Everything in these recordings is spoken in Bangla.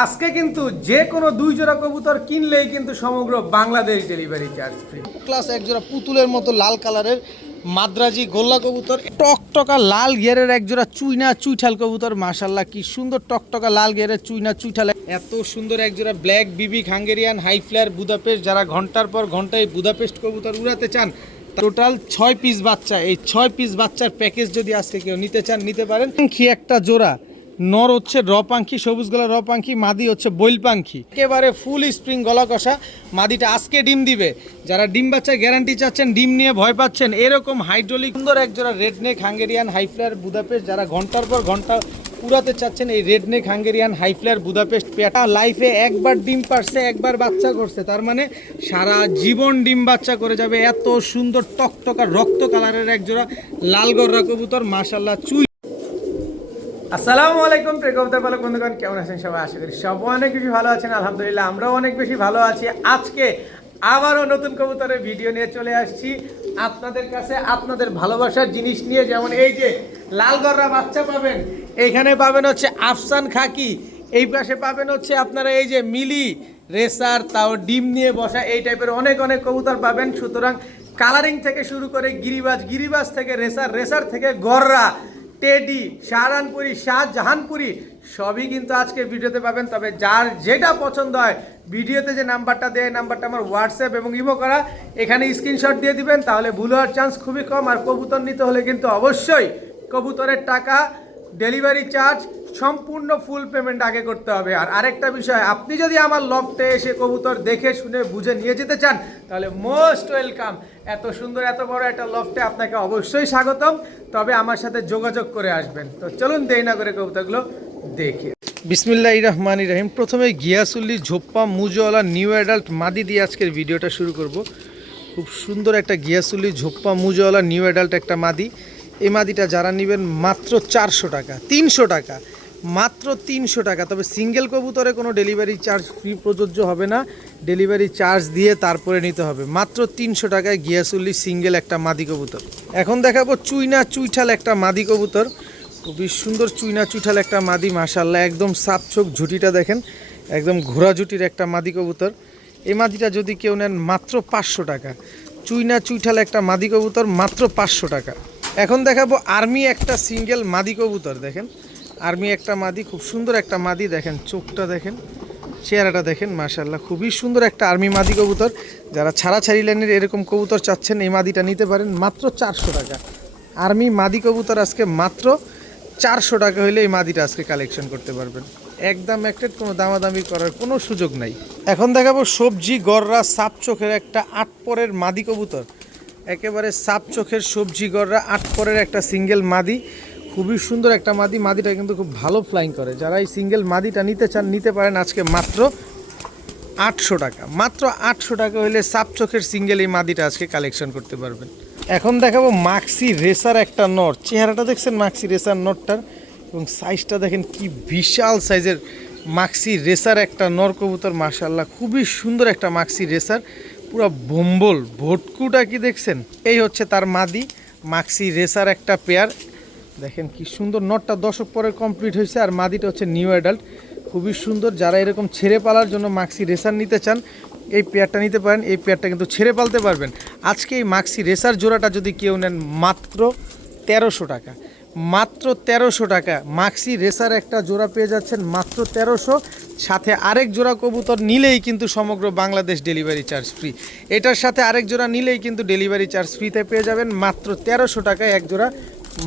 আজকে কিন্তু যে কোনো 2 জোড়া কবুতর কিনলেই কিন্তু সমগ্র Bangladesh delivery charge free. Class এক জোড়া পুতুলের মতো লাল কালারের মাদ্রাজি গোল্লা কবুতর, টকটকা লাল গিয়ারের এক জোড়া চুইনা চুইঠাল কবুতর। মাশাআল্লাহ কি সুন্দর টকটকা লাল গিয়ারের চুইনা চুইঠাল, এত সুন্দর এক জোড়া ব্ল্যাক বিবি হাঙ্গেরিয়ান হাই ফ্লায়ার বুদাপেস্ট। যারা ঘন্টার পর ঘন্টায় বুদাপেস্ট কবুতর উড়াতে চান, টোটাল 6 পিস বাচ্চা, এই 6 পিস বাচ্চার প্যাকেজ যদি আজকে কেউ নিতে চান নিতে পারেন। পাখি একটা জোড়া, নর হচ্ছে র পাখি সবুজ গলা র পাখি, মাদি হচ্ছে বইল পাখি, একেবারে ফুল স্প্রিং গলা কষা। মাদিটা আজকে ডিম দিবে। যারা ডিম বাচ্চার গ্যারান্টি চাচ্ছেন, ডিম নিয়ে ভয় পাচ্ছেন, এরকম হাইড্রোলিক সুন্দর এক জোড়া redneck Hungarian high flyer Budapest, যারা ঘন্টার পর ঘন্টা উড়াতে চাচ্ছেন, এই redneck Hungarian high flyer Budapest পেয়ারটা লাইফে একবার ডিম পারছে, একবার বাচ্চা করছে, তার মানে সারা জীবন ডিম বাচ্চা করে যাবে। এত সুন্দর টকটকা রক্ত কালারের এক জোড়া লাল গররা কবুতর। মাশাআল্লাহ চুই। আসসালামু আলাইকুম প্রিয় কবুতর পালক বন্ধুগণ, কেমন আছেন সবাই? আশা করি সবাই অনেক বেশি ভালো আছেন। আলহামদুলিল্লাহ আমরাও অনেক বেশি ভালো আছি। আজকে আবারও নতুন কবুতরের ভিডিও নিয়ে চলে আসছি আপনাদের কাছে, আপনাদের ভালোবাসার জিনিস নিয়ে। যেমন এই যে লাল গররা বাচ্চা পাবেন, এইখানে পাবেন হচ্ছে আফসান খাকি, এই পাশে পাবেন হচ্ছে আপনারা এই যে মিলি রেসার, তাও ডিম নিয়ে বসা, এই টাইপের অনেক অনেক কবুতর পাবেন। সুতরাং কালারিং থেকে শুরু করে গিরিবাজ, গিরিবাজ থেকে রেসার, রেসার থেকে গররা, টেডি, শাহরানপুরি, শাহজাহানপুরি সবই কিন্তু আজকে ভিডিওতে পাবেন। তবে যার যেটা পছন্দ হয়, ভিডিওতে যে নাম্বারটা দেয়, নাম্বারটা আমার হোয়াটসঅ্যাপ এবং ইমো করা, এখানে স্ক্রিনশট দিয়ে দিবেন, তাহলে ভুল হওয়ার চান্স খুবই কম। আর কবুতর নিতে হলে কিন্তু অবশ্যই কবুতরের টাকা, ডেলিভারি চার্জ সম্পূর্ণ ফুল পেমেন্ট আগে করতে হবে। আর আরেকটা বিষয়, আপনি যদি আমার লফটে এসে কবুতর দেখে শুনে বুঝে নিয়ে যেতে চান, তাহলে মোস্ট ওয়েলকাম। এত সুন্দর এত বড় একটা লফটে আপনাকে অবশ্যই স্বাগতম। তবে আমার সাথে যোগাযোগ করে আসবেন। তো চলুন দেরি না করে কবুতরগুলো দেখি। বিসমিল্লাহির রহমানির রহিম। প্রথমে গিয়াসুল্লি ঝোপ্পা মুজওয়ালা নিউ অ্যাডাল্ট মাদি দিয়ে আজকের ভিডিওটা শুরু করব। খুব সুন্দর একটা গিয়াসুল্লি ঝোপ্পা মুজওয়ালা নিউ অ্যাডাল্ট একটা মাদি। এই মাদিটা যারা নেবেন মাত্র 400 টাকা, 300 টাকা, মাত্র 300 টাকা। তবে সিঙ্গেল কবুতরে কোনো ডেলিভারি চার্জ ফ্রি প্রযোজ্য হবে না, ডেলিভারি চার্জ দিয়ে তারপরে নিতে হবে। মাত্র 300 টাকায় গিয়াসুল্লি সিঙ্গেল একটা মাদি কবুতর। এখন দেখাবো চুইনা চুইঠাল একটা মাদি কবুতর। খুবই সুন্দর চুইনা চুইঠাল একটা মাদি। মাশাআল্লাহ একদম সাপ চোখ, ঝুটিটা দেখেন একদম ঘোড়া ঝুটির একটা মাদি কবুতর। এই মাদিটা যদি কেউ নেন মাত্র 500 টাকা। চুইনা চুইঠাল একটা মাদি কবুতর, মাত্র 500 টাকা। এখন দেখাবো আর্মি একটা সিঙ্গেল মাদি কবুতর। দেখেন আর্মি একটা মাদি, খুব সুন্দর একটা মাদি। দেখেন চোখটা দেখেন, চেহারাটা দেখেন, মাশাআল্লাহ খুবই সুন্দর একটা আর্মি মাদি কবুতর। যারা ছাড়াছাড়ি লাইনের এরকম কবুতর চাচ্ছেন, এই মাদিটা নিতে পারেন মাত্র 400 টাকা। আর্মি মাদি কবুতর আজকে মাত্র 400 টাকা হইলে এই মাদিটা আজকে কালেকশন করতে পারবেন। একদম একটা কোনো দামাদামি করার কোনো সুযোগ নাই। এখন দেখাবো সবজি গররা সাপ চোখের একটা 8 পরের মাদি কবুতর। একেবারে সাপ চোখের সবজি গররা 8 পরের একটা সিঙ্গেল মাদি। খুবই সুন্দর একটা মাদি। মাদিটা কিন্তু খুব ভালো ফ্লাইং করে। যারা এই সিঙ্গেল মাদিটা নিতে চান নিতে পারেন আজকে মাত্র 800 টাকা। মাত্র 800 টাকা হলে সাপ চোখের সিঙ্গেল এই মাদিটা আজকে কালেকশন করতে পারবেন। এখন দেখাবো মাক্সি রেসার একটা নর। চেহারাটা দেখছেন মাক্সি রেসার নরটার, এবং সাইজটা দেখেন কি বিশাল সাইজের মাক্সি রেসার একটা নর কবুতর। মাশাআল্লাহ খুবই সুন্দর একটা মাক্সি রেসার, পুরো ভম্বল ভটকুটা কি দেখছেন, এই হচ্ছে তার মাদি। মাক্সি রেসার একটা পেয়ার। দেখেন কি সুন্দর, নটটা দশক পরে কমপ্লিট হয়েছে, আর মাদিটা হচ্ছে নিউ অ্যাডাল্ট। খুবই সুন্দর। যারা এরকম ছেড়ে পালার জন্য মাক্সি রেসার নিতে চান, এই পেয়ারটা নিতে পারেন। এই পেয়ারটা কিন্তু ছেড়ে পালতে পারবেন। আজকে এই মাক্সি রেসার জোড়াটা যদি কেউ নেন মাত্র 1300 টাকা। মাত্র 1300 টাকা মাক্সি রেসার একটা জোড়া পেয়ে যাচ্ছেন মাত্র 1300। সাথে আরেক জোড়া কবুতর নিলেই কিন্তু সমগ্র বাংলাদেশ ডেলিভারি চার্জ ফ্রি। এটার সাথে আরেক জোড়া নিলেই কিন্তু ডেলিভারি চার্জ ফ্রিতে পেয়ে যাবেন মাত্র 1300 টাকায় এক জোড়া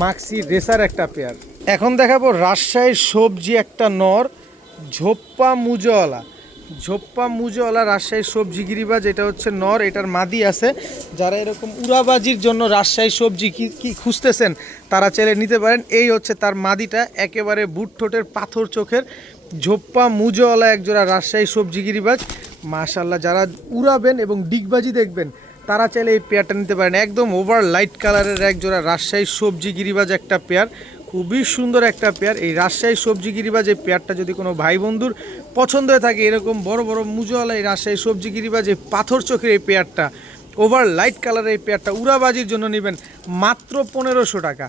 মাক্সি রেসার একটা পেয়ার। এখন দেখাবো রাজশাহীর সবজি একটা নর, ঝোপ্পা মুজওয়ালা। ঝোপ্পা মুজওয়ালা রাজশাহীর সবজি গিরিবাজ, এটা হচ্ছে নর, এটার মাদি আছে। যারা এরকম উড়াবাজির জন্য রাজশাহীর সবজি কি খুঁজতেছেন, তারা চাইলে নিতে পারেন। এই হচ্ছে তার মাদিটা, একেবারে বুট ঠোঁটের পাথর চোখের ঝোপ্পা মুজওয়ালা একজোড়া রাজশাহী সবজি গিরিবাজ। মাশাআল্লাহ যারা উড়াবেন এবং ডিগবাজি দেখবেন, তারা চাইলে এই পেয়ারটা নিতে পারেন। একদম ওভার লাইট কালারের একজোড়া রাজশাহী সবজি গিরিবাজ একটা পেয়ার। খুবই সুন্দর একটা পেয়ার। এই রাজশাহী সবজি গিরিবাজ এই পেয়ারটা যদি কোনো ভাই বন্ধুর পছন্দ হয়ে থাকে, এরকম বড় বড় মুজওয়ালা এই রাজশাহী সবজি গিরিবাজ এই পাথর চোখের এই পেয়ারটা ওভার লাইট কালারের এই পেয়ারটা উড়াবাজির জন্য নেবেন মাত্র 1500 টাকা।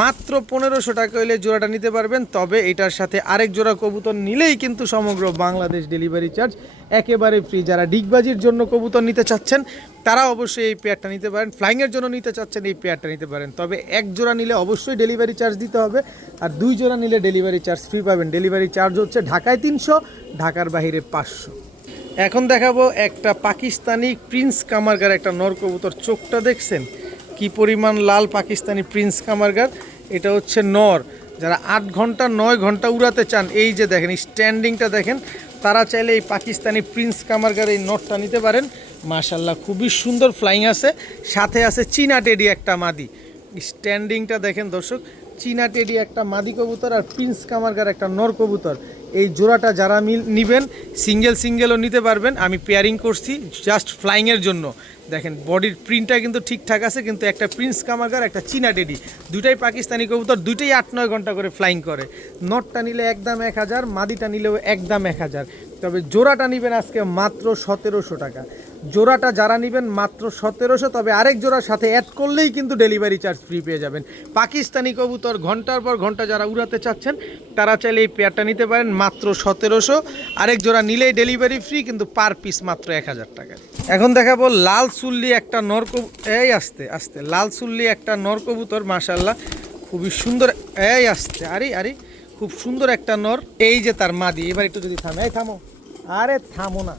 মাত্র 1500 টাকা হলে জোড়াটা নিতে পারবেন। তবে এটার সাথে আরেক জোড়া কবুতর নিলেই কিন্তু সমগ্র বাংলাদেশ ডেলিভারি চার্জ একেবারে ফ্রি। যারা ডিগবাজির জন্য কবুতর নিতে চাচ্ছেন তারা অবশ্যই এই পেয়ারটা নিতে পারেন, ফ্লাইংয়ের জন্য নিতে চাচ্ছেন এই পেয়ারটা নিতে পারেন। তবে এক জোড়া নিলে অবশ্যই ডেলিভারি চার্জ দিতে হবে, আর 2 জোড়া নিলে ডেলিভারি চার্জ ফ্রি পাবেন। ডেলিভারি চার্জ হচ্ছে ঢাকায় 300, ঢাকার বাইরে 500। এখন দেখাবো একটা পাকিস্তানি প্রিন্স কামারগার একটা নর কবুতর। চোখটা দেখছেন কি পরিমাণ লাল, পাকিস্তানি প্রিন্স কামারগার। এটা হচ্ছে নর। যারা 8 ঘন্টা 9 ঘন্টা উড়াতে চান, এই যে দেখেন স্ট্যান্ডিংটা দেখেন, তারা চাইলে এই পাকিস্তানি প্রিন্স কামারগার এই নটটা নিতে পারেন। মাশাল্লাহ খুবই সুন্দর ফ্লাইং আছে, সাথে আছে চীনা টেডি একটা মাদি। স্ট্যান্ডিংটা দেখেন দর্শক, চীনা টেডি একটা মাদি কবুতর আর প্রিন্স কামারগার একটা নর কবুতর। এই জোড়াটা যারা নিবেন সিঙ্গেলও নিতে পারবেন। আমি পেয়ারিং করছি জাস্ট ফ্লাইংয়ের জন্য। দেখেন বডির প্রিন্টটা কিন্তু ঠিকঠাক আছে, কিন্তু একটা প্রিন্স কামারগার একটা চীনা টেডি, দুইটাই পাকিস্তানি কবুতর, দুইটাই 8-9 ঘন্টা করে ফ্লাইং করে। নটটা নিলে একদম 1000, মাদিটা নিলেও একদম 1000। তবে জোড়াটা নেবেন আজকে মাত্র 1700 টাকা। জোড়াটা যারা নেবেন মাত্র 1700। তবে আরেক জোড়ার সাথে অ্যাড করলেই কিন্তু ডেলিভারি চার্জ ফ্রি পেয়ে যাবেন। পাকিস্তানি কবুতর ঘন্টার পর ঘন্টা যারা উড়াতে চাচ্ছেন তারা চাইলে এই পেয়ারটা নিতে পারেন মাত্র 1700। আরেক জোড়া নিলেই ডেলিভারি ফ্রি, কিন্তু পার পিস মাত্র 1000 টাকা। এখন দেখাবো লাল চুল্লি একটা নর এই আস্তে লাল চুল্লি একটা নর কবুতর। মাশাল্লাহ খুবই সুন্দর। এই আস্তে আরে খুব সুন্দর একটা নর। এই যে তার মাদি। এবার একটু যদি থামে, এই থামো, আরে থামো না।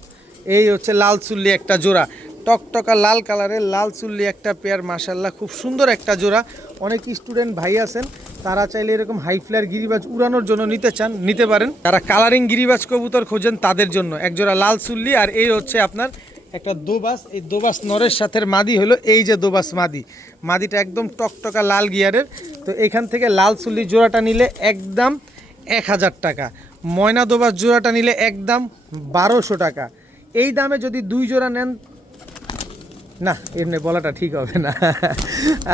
এই হচ্ছে লাল চুল্লি একটা জোড়া, টকটকা লাল কালারের লাল চুল্লি একটা পেয়ার। মাশাল্লাহ খুব সুন্দর একটা জোড়া। অনেক স্টুডেন্ট ভাই আছেন, তারা চাইলে এরকম হাই ফ্লায়ার গিরিবাজ উড়ানোর জন্য নিতে চান, নিতে পারেন। যারা কালারিং গিরিবাজ কবুতর খোঁজেন তাদের জন্য এক জোড়া লাল চুল্লি। আর এই হচ্ছে আপনার একটা দোবাস। এই দোবাস নরের সাথে মাদি হলো এই যে দোবাস মাদি। মাদিটা একদম টকটকা লাল গিয়ারের। তো এখান থেকে লাল চুল্লি জোড়াটা নিলে একদম 1000 টাকা। ময়না দোবাস জোড়াটা নিলে একদম 1200 টাকা। এই দামে যদি 2 জোড়া নেন, না এমনি বলাটা ঠিক হবে না।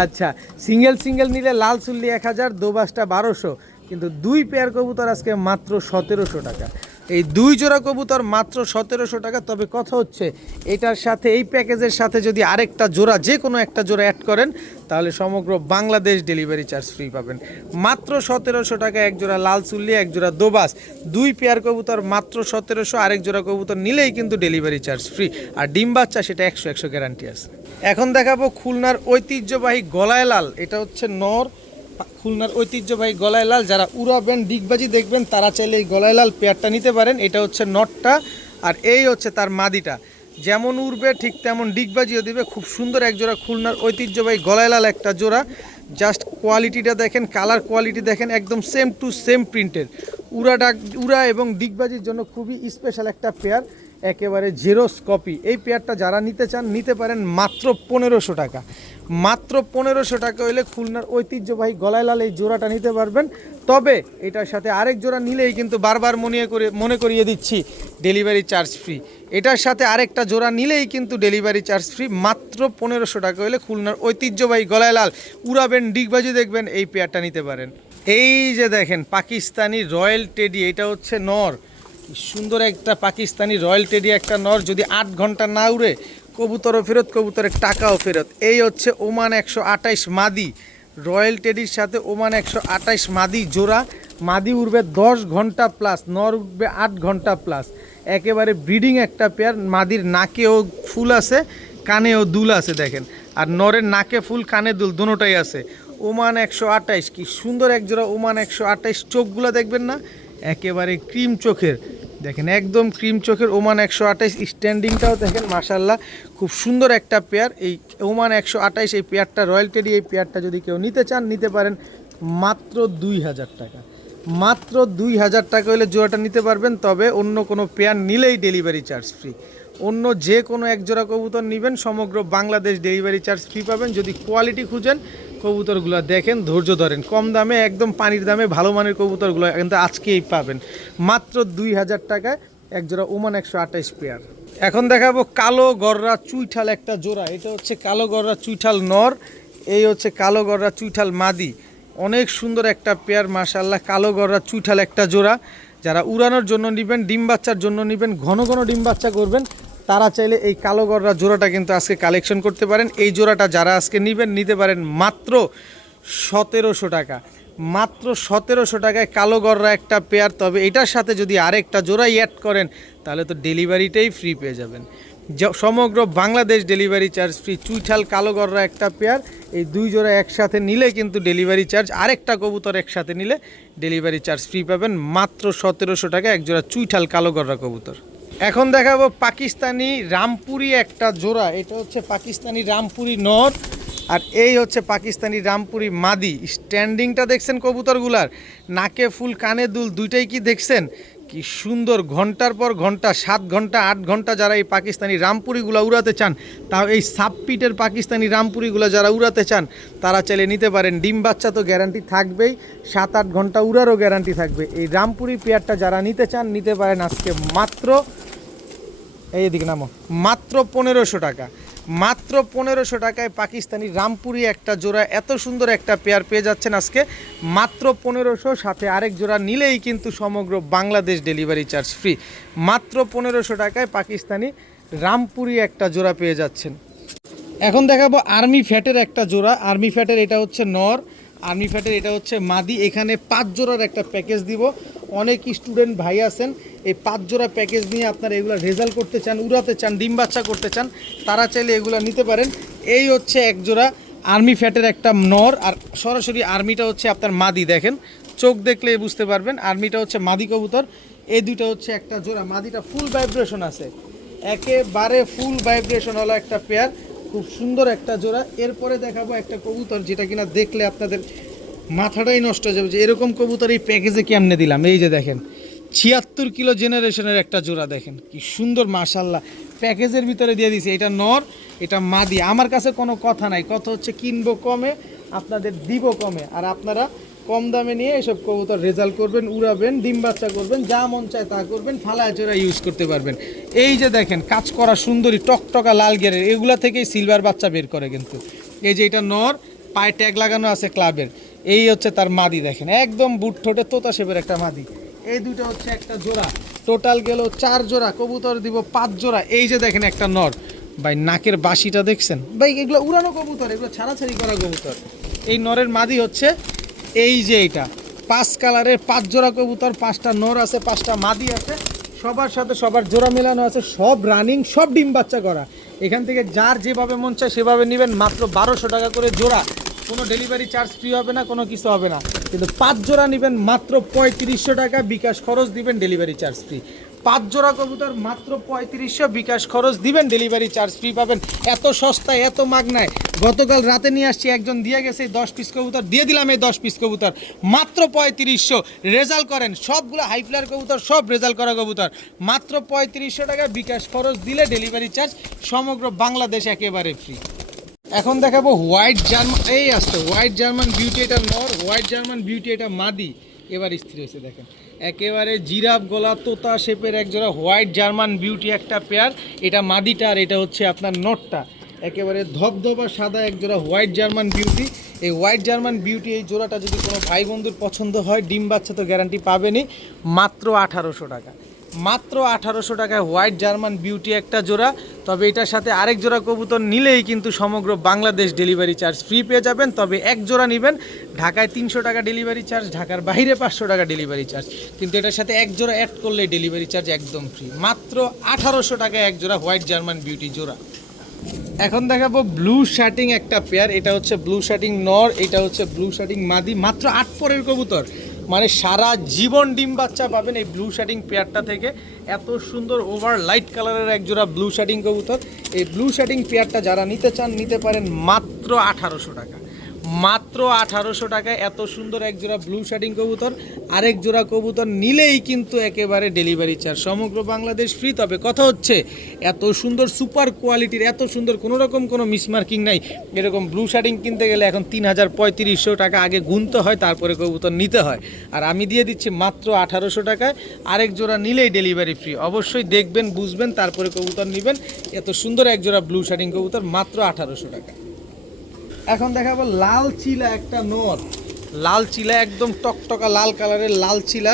আচ্ছা, সিঙ্গেল নিলে লাল চুল্লি 1000, দোবাসটা 1200, কিন্তু 2 পেয়ার কবুতর আজকে মাত্র 1700 টাকা। এই 2 জোড়া কবুতর মাত্র 1700 টাকা। তবে কথা হচ্ছে এটার সাথে, এই প্যাকেজের সাথে যদি আরেকটা জোড়া, যে কোনো একটা জোড়া অ্যাড করেন তাহলে সমগ্র বাংলাদেশ ডেলিভারি চার্জ ফ্রি পাবেন। মাত্র 1700 টাকা এক জোড়া লাল চুল্লি, এক জোড়া দোবাস, 2 পেয়ার কবুতর মাত্র 1700। আরেক জোড়া কবুতর নিলেই কিন্তু ডেলিভারি চার্জ ফ্রি। আর ডিম বাচ্চা সেটা 100 গ্যারান্টি আছে। এখন দেখাবো খুলনার ঐতিহ্যবাহী গলায় লাল। এটা হচ্ছে নর, খুলনার ঐতিহ্যবাহী গলায় লাল। যারা উড়াবেন ডিগবাজি দেখবেন তারা চাইলে এই গলায় লাল পেয়ারটা নিতে পারেন। এটা হচ্ছে নটটা, আর এই হচ্ছে তার মাদিটা। যেমন উড়বে ঠিক তেমন ডিগবাজিও দিবে। খুব সুন্দর এক জোড়া খুলনার ঐতিহ্যবাহী গলায় লাল একটা জোড়া। জাস্ট কোয়ালিটিটা দেখেন, কালার কোয়ালিটি দেখেন, একদম সেম টু সেম প্রিন্টের। উড়া এবং ডিগবাজির জন্য খুবই স্পেশাল একটা পেয়ার, একেবারে জেরক্স কপি। এই পেয়ারটা যারা নিতে চান নিতে পারেন মাত্র 1500 টাকা। মাত্র 1500 টাকা হইলে খুলনার ঐতিহ্যবাহী গলায় লাল এই জোড়াটা নিতে পারবেন। তবে এটার সাথে আরেক জোড়া নিলেই কিন্তু বারবার মনে করিয়ে দিচ্ছি ডেলিভারি চার্জ ফ্রি। এটার সাথে আরেকটা জোড়া নিলেই কিন্তু ডেলিভারি চার্জ ফ্রি। মাত্র 1500 টাকা হলে খুলনার ঐতিহ্যবাহী গলায় লাল উড়াবেন ডিগবাজি দেখবেন এই পেয়ারটা নিতে পারেন। এই যে দেখেন পাকিস্তানি রয়্যাল টেডি, এটা হচ্ছে নর। সুন্দর একটা পাকিস্তানি রয়্যাল টেডি একটা নর। যদি 8 ঘন্টা না উড়ে কবুতরও ফেরত, কবুতরের টাকাও ফেরত। এই হচ্ছে ওমান 128 মাদি, রয়্যাল টেডির সাথে ওমান 128 মাদি জোড়া। মাদি উড়বে 10 ঘন্টা প্লাস, নর উঠবে 8 ঘন্টা প্লাস। একেবারে ব্রিডিং একটা পেয়ার। মাদির নাকেও ফুল আছে, কানেও দুল আছে দেখেন, আর নরের নাকে ফুল কানে দুল দুটোটাই আছে। ওমান 128, কি সুন্দর এক জোড়া ওমান 128। চোখগুলো দেখবেন না, একেবারে ক্রিম চোখের, দেখেন একদম ক্রিম চোখের ওমান 128। স্ট্যান্ডিংটাও দেখেন মাশাল্লাহ খুব সুন্দর একটা পেয়ার। এই ওমান 128 এই পেয়ারটা রয়্যাল টেডি, এই পেয়ারটা যদি কেউ নিতে চান নিতে পারেন মাত্র 2000 টাকা। মাত্র 2000 টাকা হলে জোড়াটা নিতে পারবেন। তবে অন্য কোনো পেয়ার নিলেই ডেলিভারি চার্জ ফ্রি। অন্য যে কোনো এক জোড়া কবুতর নেবেন সমগ্র বাংলাদেশ ডেলিভারি চার্জ ফ্রি পাবেন। যদি কোয়ালিটি খুঁজেন কবুতরগুলো দেখেন, ধৈর্য ধরেন, কম দামে একদম পানির দামে ভালো মানের কবুতরগুলো কিন্তু আজকেই পাবেন মাত্র 2000 টাকায় এক জোড়া ওমান 128 পেয়ার। এখন দেখাবো কালো গররা চুইঠাল একটা জোড়া। এটা হচ্ছে কালো গররা চুইঠাল নর, এই হচ্ছে কালো গররা চুইঠাল মাদি। অনেক সুন্দর একটা পেয়ার মাশাল্লাহ। কালো গররা চুইঠাল একটা জোড়া। যারা উড়ানোর জন্য নেবেন, ডিম বাচ্চার জন্য নেবেন, ঘন ঘন ডিম বাচ্চা করবেন তারা চাইলে এই কালো গররা জোড়াটা কিন্তু আজকে কালেকশন করতে পারেন। এই জোড়াটা যারা আজকে নেবেন নিতে পারেন মাত্র 1700 টাকা, মাত্র 1700 টাকায় কালো গররা একটা পেয়ার। তবে এটার সাথে যদি আরেকটা জোড়াই অ্যাড করেন তাহলে তো ডেলিভারিটাই ফ্রি পেয়ে যাবেন। সমগ্র বাংলাদেশ ডেলিভারি চার্জ ফ্রি। চুইঠাল কালো গররা একটা পেয়ার, এই দুই জোড়া একসাথে নিলে কিন্তু ডেলিভারি চার্জ, আরেকটা কবুতর একসাথে নিলে ডেলিভারি চার্জ ফ্রি পাবেন মাত্র 1700 টাকা এক জোড়া চুইঠাল কালো গররা কবুতর। এখন দেখাবো পাকিস্তানি রামপুরি একটা জোড়া। এটা হচ্ছে পাকিস্তানি রামপুরি নর, আর এই হচ্ছে পাকিস্তানি রামপুরি মাদি। স্ট্যান্ডিংটা দেখছেন কবুতরগুলার, নাকে ফুল কানে দুল দুইটাই কি দেখছেন, কি সুন্দর। ঘন্টার পর ঘন্টা, 7 ঘন্টা 8 ঘন্টা যারা এই পাকিস্তানি রামপুরিগুলো উড়াতে চান, তাও এই সাবপিটের পাকিস্তানি রামপুরিগুলো যারা উড়াতে চান তারা চাইলে নিতে পারেন। ডিম বাচ্চা তো গ্যারান্টি থাকবেই, 7-8 ঘন্টা উড়ারও গ্যারান্টি থাকবে। এই রামপুরি পেয়ারটা যারা নিতে চান নিতে পারেন আজকে মাত্র, এইদিকে নামো, মাত্র 1500 টাকা। মাত্র 1500 টাকায় পাকিস্তানি রামপুরি একটা জোড়া, এত সুন্দর একটা পেয়ার পেয়ে যাচ্ছেন আজকে মাত্র 1500। সাথে আরেক জোড়া নিলেই কিন্তু সমগ্র বাংলাদেশ ডেলিভারি চার্জ ফ্রি। মাত্র 1500 টাকায় পাকিস্তানি রামপুরি একটা জোড়া পেয়ে যাচ্ছেন। এখন দেখাবো আর্মি ফ্যাটের একটা জোড়া। আর্মি ফ্যাটের এটা হচ্ছে নর, আর্মি ফ্যাটের এটা হচ্ছে মাদি। এখানে 5 জোড়ার একটা প্যাকেজ দিব। অনেক স্টুডেন্ট ভাই আছেন এই 5 জোড়া প্যাকেজ নিয়ে আপনারা এগুলো রেজাল্ট করতে চান, উড়াতে চান, ডিম বাচ্চা করতে চান, তারা চাইলে এগুলো নিতে পারেন। এই হচ্ছে এক জোড়া আর্মি ফ্যাটের একটা নর, আর সরাসরি আর্মিটা হচ্ছে আপনার মাদি। দেখেন চোখ দেখলে বুঝতে পারবেন আর্মিটা হচ্ছে মাদি কবুতর। এই দুইটা হচ্ছে একটা জোড়া, মাদিটা ফুল ভাইব্রেশন আছে, একেবারে ফুল ভাইব্রেশন হলো একটা পেয়ার, খুব সুন্দর একটা জোড়া। এরপরে দেখাবো একটা কবুতর যেটা কিনা দেখলে আপনাদের মাথাটাই নষ্ট হয়ে যাবে যে এরকম কবুতর এই প্যাকেজে কেমনে দিলাম। এই যে দেখেন 76 কিলো জেনারেশনের একটা জোড়া, দেখেন কি সুন্দর মাশাল্লাহ, প্যাকেজের ভিতরে দিয়ে দিছে। এটা নর, এটা মাদি। আমার কাছে কোনো কথা নাই, কথা হচ্ছে কিনবো কমে, আপনাদের দিব কমে, আর আপনারা কম দামে নিয়ে এসব কবুতর রেজাল্ট করবেন, উড়াবেন, ডিম বাচ্চা করবেন, যা মন চায় তা করবেন, ফালায় চোরা ইউজ করতে পারবেন। এই যে দেখেন কাজ করা সুন্দরী টকটকা লাল গেরের, এগুলা থেকেই সিলভার বাচ্চা বের করে কিন্তু। এই যে এটা নর, পায়ে ট্যাগ লাগানো আছে ক্লাবের। এই হচ্ছে তার মাদি, দেখেন একদম বুট ঠোঁটে তোতা শেপের একটা মাদি। এই দুটো হচ্ছে একটা জোড়া, টোটাল গেল 4 জোড়া, কবুতর দিব 5 জোড়া। এই যে দেখেন একটা নর, ভাই নাকের বাসিটা দেখছেন ভাই, এগুলো উড়ানো কবুতর, এগুলো ছাড়াছাড়ি করা কবুতর। এই নরের মাদি হচ্ছে এই যে এটা 5 কালারের 5 জোড়া কবুতর, 5টা নর আছে, 5টা মাদি আছে, সবার সাথে সবার জোড়া মেলানো আছে, সব রানিং, সব ডিম বাচ্চা করা। এখান থেকে যার যেভাবে মন চায় সেভাবে নেবেন, মাত্র 1200 টাকা করে জোড়া। কোনো ডেলিভারি চার্জ ফ্রি হবে না, কোনো কিছু হবে না, কিন্তু 5 জোড়া নেবেন মাত্র 3500 টাকা, বিকাশ খরচ দিবেন, ডেলিভারি চার্জ ফ্রি। 5 জোড়া কবুতর মাত্র 3500, বিকাশ খরচ দিবেন, ডেলিভারি চার্জ ফ্রি পাবেন। এত সস্তায়, এত মাগনায়। গতকাল রাতে নিয়ে আসছি, একজন দিয়ে গেছে 10 পিস কবুতর, দিয়ে দিলাম এই 10 পিস কবুতর মাত্র 3500। রেজাল্ট করেন, সবগুলো হাই ফ্লায়ার কবুতর, সব রেজাল্ট করা কবুতর, মাত্র 3500 টাকা, বিকাশ খরচ দিলে ডেলিভারি চার্জ সমগ্র বাংলাদেশ একেবারে ফ্রি। এখন দেখাবো হোয়াইট জার্মান, এই আসছে হোয়াইট জার্মান বিউটি, এটা নর, হোয়াইট জার্মান বিউটি এটা মাদি। এবার স্থির হয়েছে দেখেন, একেবারে জিরাফ গলা তোতা শেপের একজোড়া হোয়াইট জার্মান বিউটি একটা পেয়ার। এটা মাদিটা, আর এটা হচ্ছে আপনার নটটা। একেবারে ধবধবা সাদা একজোড়া হোয়াইট জার্মান বিউটি। এই হোয়াইট জার্মান বিউটি এই জোড়াটা যদি কোনো ভাই বন্ধুর পছন্দ হয়, ডিম বাচ্চা তো গ্যারান্টি পাবেনই, মাত্র 1800 টাকা। মাত্র 1800 টাকায় হোয়াইট জার্মান বিউটি একটা জোড়া। তবে এটার সাথে আরেক জোড়া কবুতর নিলেই কিন্তু সমগ্র বাংলাদেশ ডেলিভারি চার্জ ফ্রি পেয়ে যাবেন। তবে এক জোড়া নেবেন, ঢাকায় 300 টাকা ডেলিভারি চার্জ, ঢাকার বাইরে 500 টাকা ডেলিভারি চার্জ, কিন্তু এটার সাথে এক জোড়া অ্যাড করলে ডেলিভারি চার্জ একদম ফ্রি। মাত্র 1800 টাকায় এক জোড়া হোয়াইট জার্মান বিউটি জোড়া। এখন দেখাবো ব্লু শার্টিং একটা পেয়ার। এটা হচ্ছে ব্লু শার্টিং নর, এটা হচ্ছে ব্লু শার্টিং মাদি। মাত্র 8 পরের কবুতর, মানে সারা জীবন ডিম বাচ্চা পাবেন এই ব্লু শার্টিং পেয়ারটা থেকে। এত সুন্দর ওভার লাইট কালারের এক জোড়া ব্লু শার্টিং কবুতর। এই ব্লু শার্টিং পেয়ারটা যারা নিতে চান নিতে পারেন মাত্র 1800 টাকা। মাত্র 1800 টাকায় এত সুন্দর এক জোড়া ব্লু শার্টিং কবুতর। আরেক জোড়া কবুতর নিলেই কিন্তু একেবারে ডেলিভারি চার্জ সমগ্র বাংলাদেশ ফ্রি। তবে কথা হচ্ছে এত সুন্দর সুপার কোয়ালিটির, এত সুন্দর, কোনো রকম কোনো মিসমার্কিং নাই। এরকম ব্লু শার্টিং কিনতে গেলে এখন 3500 টাকা আগে গুনতে হয়, তারপরে কবুতর নিতে হয়। আর আমি দিয়ে দিচ্ছি মাত্র 1800 টাকায়, আরেক জোড়া নিলেই ডেলিভারি ফ্রি। অবশ্যই দেখবেন, বুঝবেন, তারপরে কবুতর নেবেন। এত সুন্দর এক জোড়া ব্লু শার্টিং কবুতর মাত্র 1800 টাকা। এখন দেখাবো লাল চিলা একটা নর, লাল চিলা একদম টকটকা লাল কালারের লাল চিলা।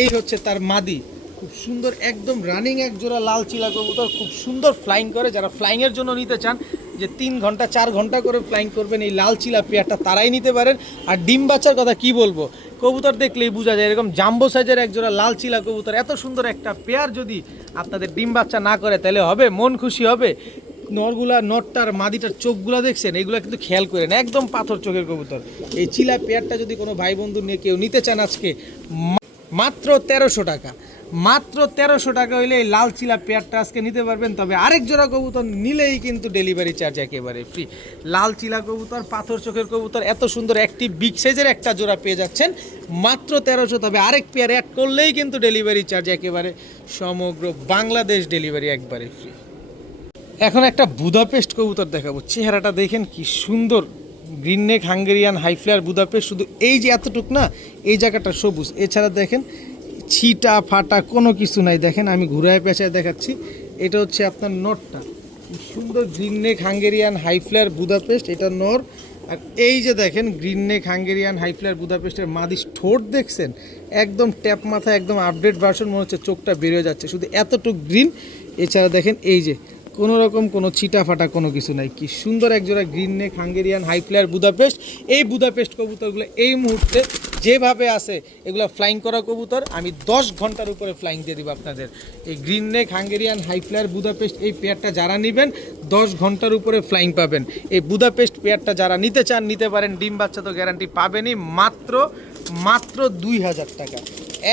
এই হচ্ছে তার মাদি। খুব সুন্দর একদম রানিং এক জোড়া লাল চিলা কবুতর, খুব সুন্দর ফ্লাইং করে। যারা ফ্লাইংয়ের জন্য নিতে চান, যে 3 ঘন্টা 4 ঘন্টা করে ফ্লাইং করবেন, এই লাল চিলা পেয়ারটা তারাই নিতে পারেন। আর ডিম বাচ্চার কথা কি বলবো, কবুতর দেখলেই বোঝা যায় এরকম জাম্বো সাইজের এক জোড়া লাল চিলা কবুতর, এত সুন্দর একটা পেয়ার যদি আপনাদের ডিম বাচ্চা না করে তাহলে হবে, মন খুশি হবে। নরগুলা, নরটার মাদিটার চোখগুলা দেখছেন, এগুলো কিন্তু খেয়াল করেন, একদম পাথর চোখের কবুতর। এই চিলা পেয়ারটা যদি কোনো ভাই বন্ধু নিয়ে কেউ নিতে চান আজকে মাত্র 1300 টাকা, মাত্র 1300 টাকা হইলে এই লাল চিলা পেয়ারটা আজকে নিতে পারবেন। তবে আরেক জোড়া কবুতর নিলেই কিন্তু ডেলিভারি চার্জ একেবারে ফ্রি। লাল চিলা কবুতর, পাথর চোখের কবুতর, এত সুন্দর একটি বিগ সাইজের একটা জোড়া পেয়ে যাচ্ছেন মাত্র 1300। তবে আরেক পেয়ার অ্যাড করলেই কিন্তু ডেলিভারি চার্জ একেবারে সমগ্র বাংলাদেশ ডেলিভারি একবারে ফ্রি। এখন একটা বুদাপেস্ট কবুতর দেখাবো, চেহারাটা দেখেন কি সুন্দর, green neck Hungarian high flyer Budapest. শুধু এই যে এতটুক না, এই জায়গাটা সবুজ, এছাড়া দেখেন ছিটা ফাটা কোনো কিছু নাই। দেখেন আমি ঘুরায় পেঁচায় দেখাচ্ছি, এটা হচ্ছে আপনার নরটা, কি সুন্দর green neck Hungarian high flyer Budapest, এটা নর। আর এই যে দেখেন green neck Hungarian high flyer বুদাপেস্টের মাদি, ঠোঁট দেখছেন একদম ট্যাপ মাথা, একদম আপডেট ভার্সন, মনে হচ্ছে চোখটা বেরিয়ে যাচ্ছে, শুধু এতটুক গ্রিন। এছাড়া দেখেন এই যে কোনো রকম কোনো ছিটা ফাটা কোনো কিছু নাই, কি সুন্দর একজোড়া green neck Hungarian high flyer Budapest. এই বুদাপেস্ট কবুতরগুলো এই মুহূর্তে যেভাবে আছে এগুলো ফ্লাইং করা কবুতর, আমি 10 ঘন্টার উপরে ফ্লাইং দিয়ে দিব আপনাদের। এই green neck Hungarian high flyer Budapest এই পেয়ারটা যারা নেবেন 10 ঘন্টার উপরে ফ্লাইং পাবেন। এই বুদাপেস্ট পেয়ারটা যারা নিতে চান নিতে পারেন, ডিম বাচ্চা তো গ্যারান্টি পাবেনই। মাত্র 2000 টাকা,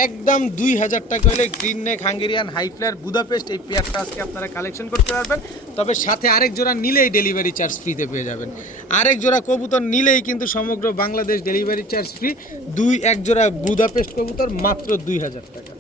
একদম 2000 টাকা হলে green neck Hungarian high flyer Budapest এই পেয়ারটা আজকে আপনারা কালেকশন করতে পারবেন। তবে সাথে আরেক জোড়া নিলেই ডেলিভারি চার্জ ফ্রিতে পেয়ে যাবেন। আরেক জোড়া কবুতর নিলেই কিন্তু সমগ্র বাংলাদেশ ডেলিভারি চার্জ ফ্রি। এক জোড়া বুদাপেস্ট কবুতর মাত্র 2000 টাকা।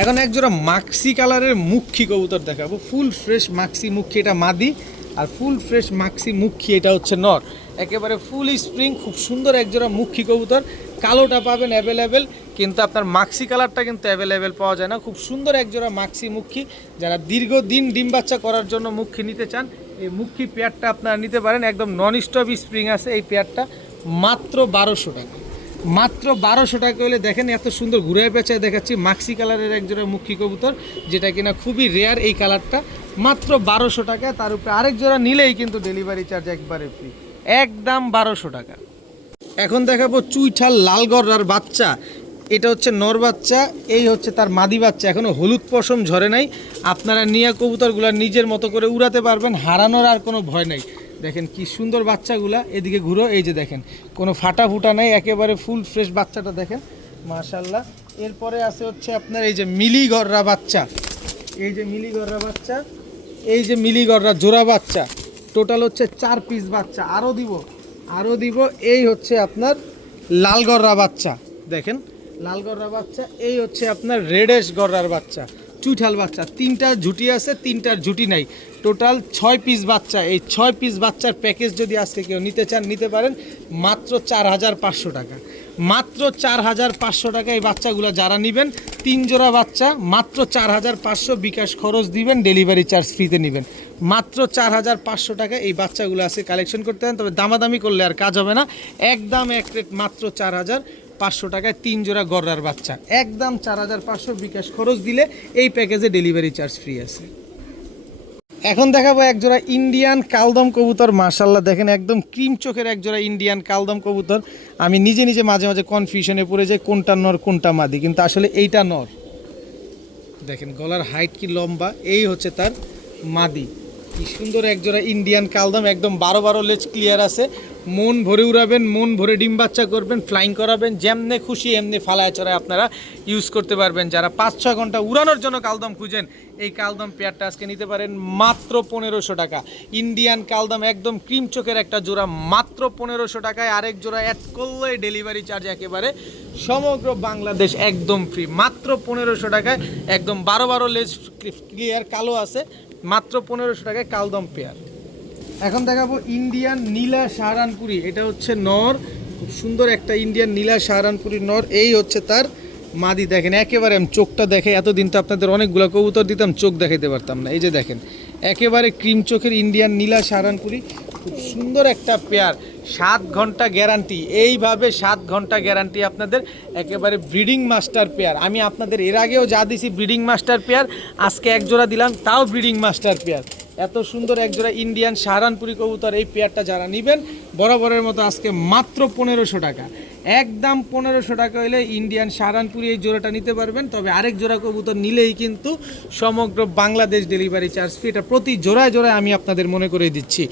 এখন এক জোড়া মাক্সি কালারের মুখী কবুতর দেখাবো, ফুল ফ্রেশ মাক্সি মুখী, এটা মাদি। আর ফুল ফ্রেশ মাক্সি মুখী এটা হচ্ছে নর, একেবারে ফুল স্প্রিং, খুব সুন্দর একজোড়া মুখী কবুতর। কালোটা পাবেন অ্যাভেলেবেল, কিন্তু আপনার মাক্সি কালারটা কিন্তু অ্যাভেলেবেল পাওয়া যায় না। খুব সুন্দর একজোড়া মাক্সি মুখী, যারা দীর্ঘদিন ডিম বাচ্চা করার জন্য মুখী নিতে চান, এই মুখী পেয়ারটা আপনারা নিতে পারেন। একদম নন স্টপ স্প্রিং আছে এই পেয়ারটা, মাত্র 1200 টাকা, মাত্র 1200 টাকা হলে দেখেন এত সুন্দর ঘুরায় পেঁচায় দেখাচ্ছি মাক্সি কালারের একজোড়া মুখী কবুতর, যেটা কিনা খুবই রেয়ার এই কালারটা, মাত্র 1200 টাকা। তার উপরে আরেক জোড়া নিলেই কিন্তু ডেলিভারি চার্জ একবারে ফ্রি, একদম 1200 টাকা। এখন দেখাবো চুইঠাল লাল গররার বাচ্চা, এটা হচ্ছে নর বাচ্চা, এই হচ্ছে তার মাদি বাচ্চা, এখনও হলুদ পশম ঝরে নাই। আপনারা নিয়ে কবুতরগুলো নিজের মতো করে উড়াতে পারবেন, হারানোর আর কোনো ভয় নাই। দেখেন কি সুন্দর বাচ্চাগুলা, এদিকে ঘুরো, এই যে দেখেন কোনো ফাটা ফুটা নাই, একেবারে ফুল ফ্রেশ বাচ্চাটা দেখেন মাশাল্লাহ। এরপরে আছে হচ্ছে আপনার এই যে মিলি গররা বাচ্চা, এই যে মিলি গররা বাচ্চা, এই যে মিলি গররা জোড়া বাচ্চা, টোটাল হচ্ছে 4 পিস বাচ্চা, আরও দিব। এই হচ্ছে আপনার লাল গররা বাচ্চা, দেখেন লাল গররা বাচ্চা, এই হচ্ছে আপনার রেডেশ গররার বাচ্চা, চুইঠাল বাচ্চা, 3টা ঝুটি আছে, 3টার ঝুটি নাই, টোটাল 6 পিস বাচ্চা। এই 6 পিস বাচ্চার প্যাকেজ যদি আজকে কেউ নিতে চান নিতে পারেন মাত্র 4500 টাকা, মাত্র 4500 টাকা। এই বাচ্চাগুলো যারা নেবেন 3 জোড়া বাচ্চা মাত্র 4500, বিকাশ খরচ দিবেন, ডেলিভারি চার্জ ফ্রিতে নেবেন, মাত্র 4500 টাকা এই বাচ্চাগুলো আছে কালেকশন করতে পারেন। তবে দামাদামি করলে আর কাজ হবে না, একদম এক রেট মাত্র 4500 টাকায় 3 জোড়া গররার বাচ্চা, একদম 4500, বিকাশ খরচ দিলে এই প্যাকেজে ডেলিভারি চার্জ ফ্রি আছে। এখন দেখাবো এক জোড়া ইন্ডিয়ান কালদম কবুতর, মাশাল্লাহ দেখেন একদম ক্রিম চোখের এক জোড়া ইন্ডিয়ান কালদম কবুতর। আমি নিজে মাঝে মাঝে কনফিউশনে পড়ে যাই কোনটা নর কোনটা মাদি, কিন্তু আসলে এইটা নর। দেখেন গলার হাইট কি লম্বা, এই হচ্ছে তার মাদি। কি সুন্দর এক জোড়া ইন্ডিয়ান কালদম, একদম 12 লেজ ক্লিয়ার আছে। মন ভরে উড়াবেন, মন ভরে ডিম বাচ্চা করবেন, ফ্লাইং করাবেন, যেমনে খুশি এমনি ফালায় চড়ায় আপনারা ইউজ করতে পারবেন। যারা 5-6 ঘন্টা উড়ানোর জন্য কালদম খুঁজেন, এই কালদম পেয়ারটা আজকে নিতে পারেন মাত্র 1500 টাকা। ইন্ডিয়ান কালদম একদম ক্রিম চোখের একটা জোড়া, মাত্র 1500 টাকায়। আরেক জোড়া অ্যাড করলে ডেলিভারি চার্জ একেবারে সমগ্র বাংলাদেশ একদম ফ্রি, মাত্র 1500 টাকায়। একদম 12 লেজ ক্লিয়ার কালো আছে, মাত্র 1500 টাকায় কালদম পেয়ার। এখন দেখাবো ইন্ডিয়ান নীলা সাহারানপুরি, এটা হচ্ছে নর, খুব সুন্দর একটা ইন্ডিয়ান নীলা সাহারানপুরি নর, এই হচ্ছে তার মাদি। দেখেন একেবারে আমি চোখটা দেখে, এতদিন তো আপনাদের অনেকগুলো কবুতর দিতাম, চোখ দেখাইতে পারতাম না, এই যে দেখেন একেবারে ক্রিম চোখের ইন্ডিয়ান নীলা সাহারানপুরি, খুব সুন্দর একটা পেয়ার। 7 ঘন্টা গ্যারান্টি, এইভাবে 7 ঘন্টা গ্যারান্টি আপনাদের, একেবারে ব্রিডিং মাস্টার পেয়ার। আমি আপনাদের এর আগেও যা দিছি ব্রিডিং মাস্টার পেয়ার, আজকে এক জোড়া দিলাম, তাও ব্রিডিং মাস্টার পেয়ার। এত সুন্দর এক জোড়া ইন্ডিয়ান সাহারানপুরি কবুতর, এই পেয়ারটা যারা নেবেন বরাবরের মতো আজকে মাত্র 1500 টাকা, একদম 1500 টাকা হলে ইন্ডিয়ান সাহারানপুরি এই জোড়াটা নিতে পারবেন। তবে আরেক জোড়া কবুতর নিলেই কিন্তু সমগ্র বাংলাদেশ ডেলিভারি চার্জ ফ্রি, এটা প্রতি জোড়ায় জোড়ায় আমি আপনাদের মনে করে দিচ্ছি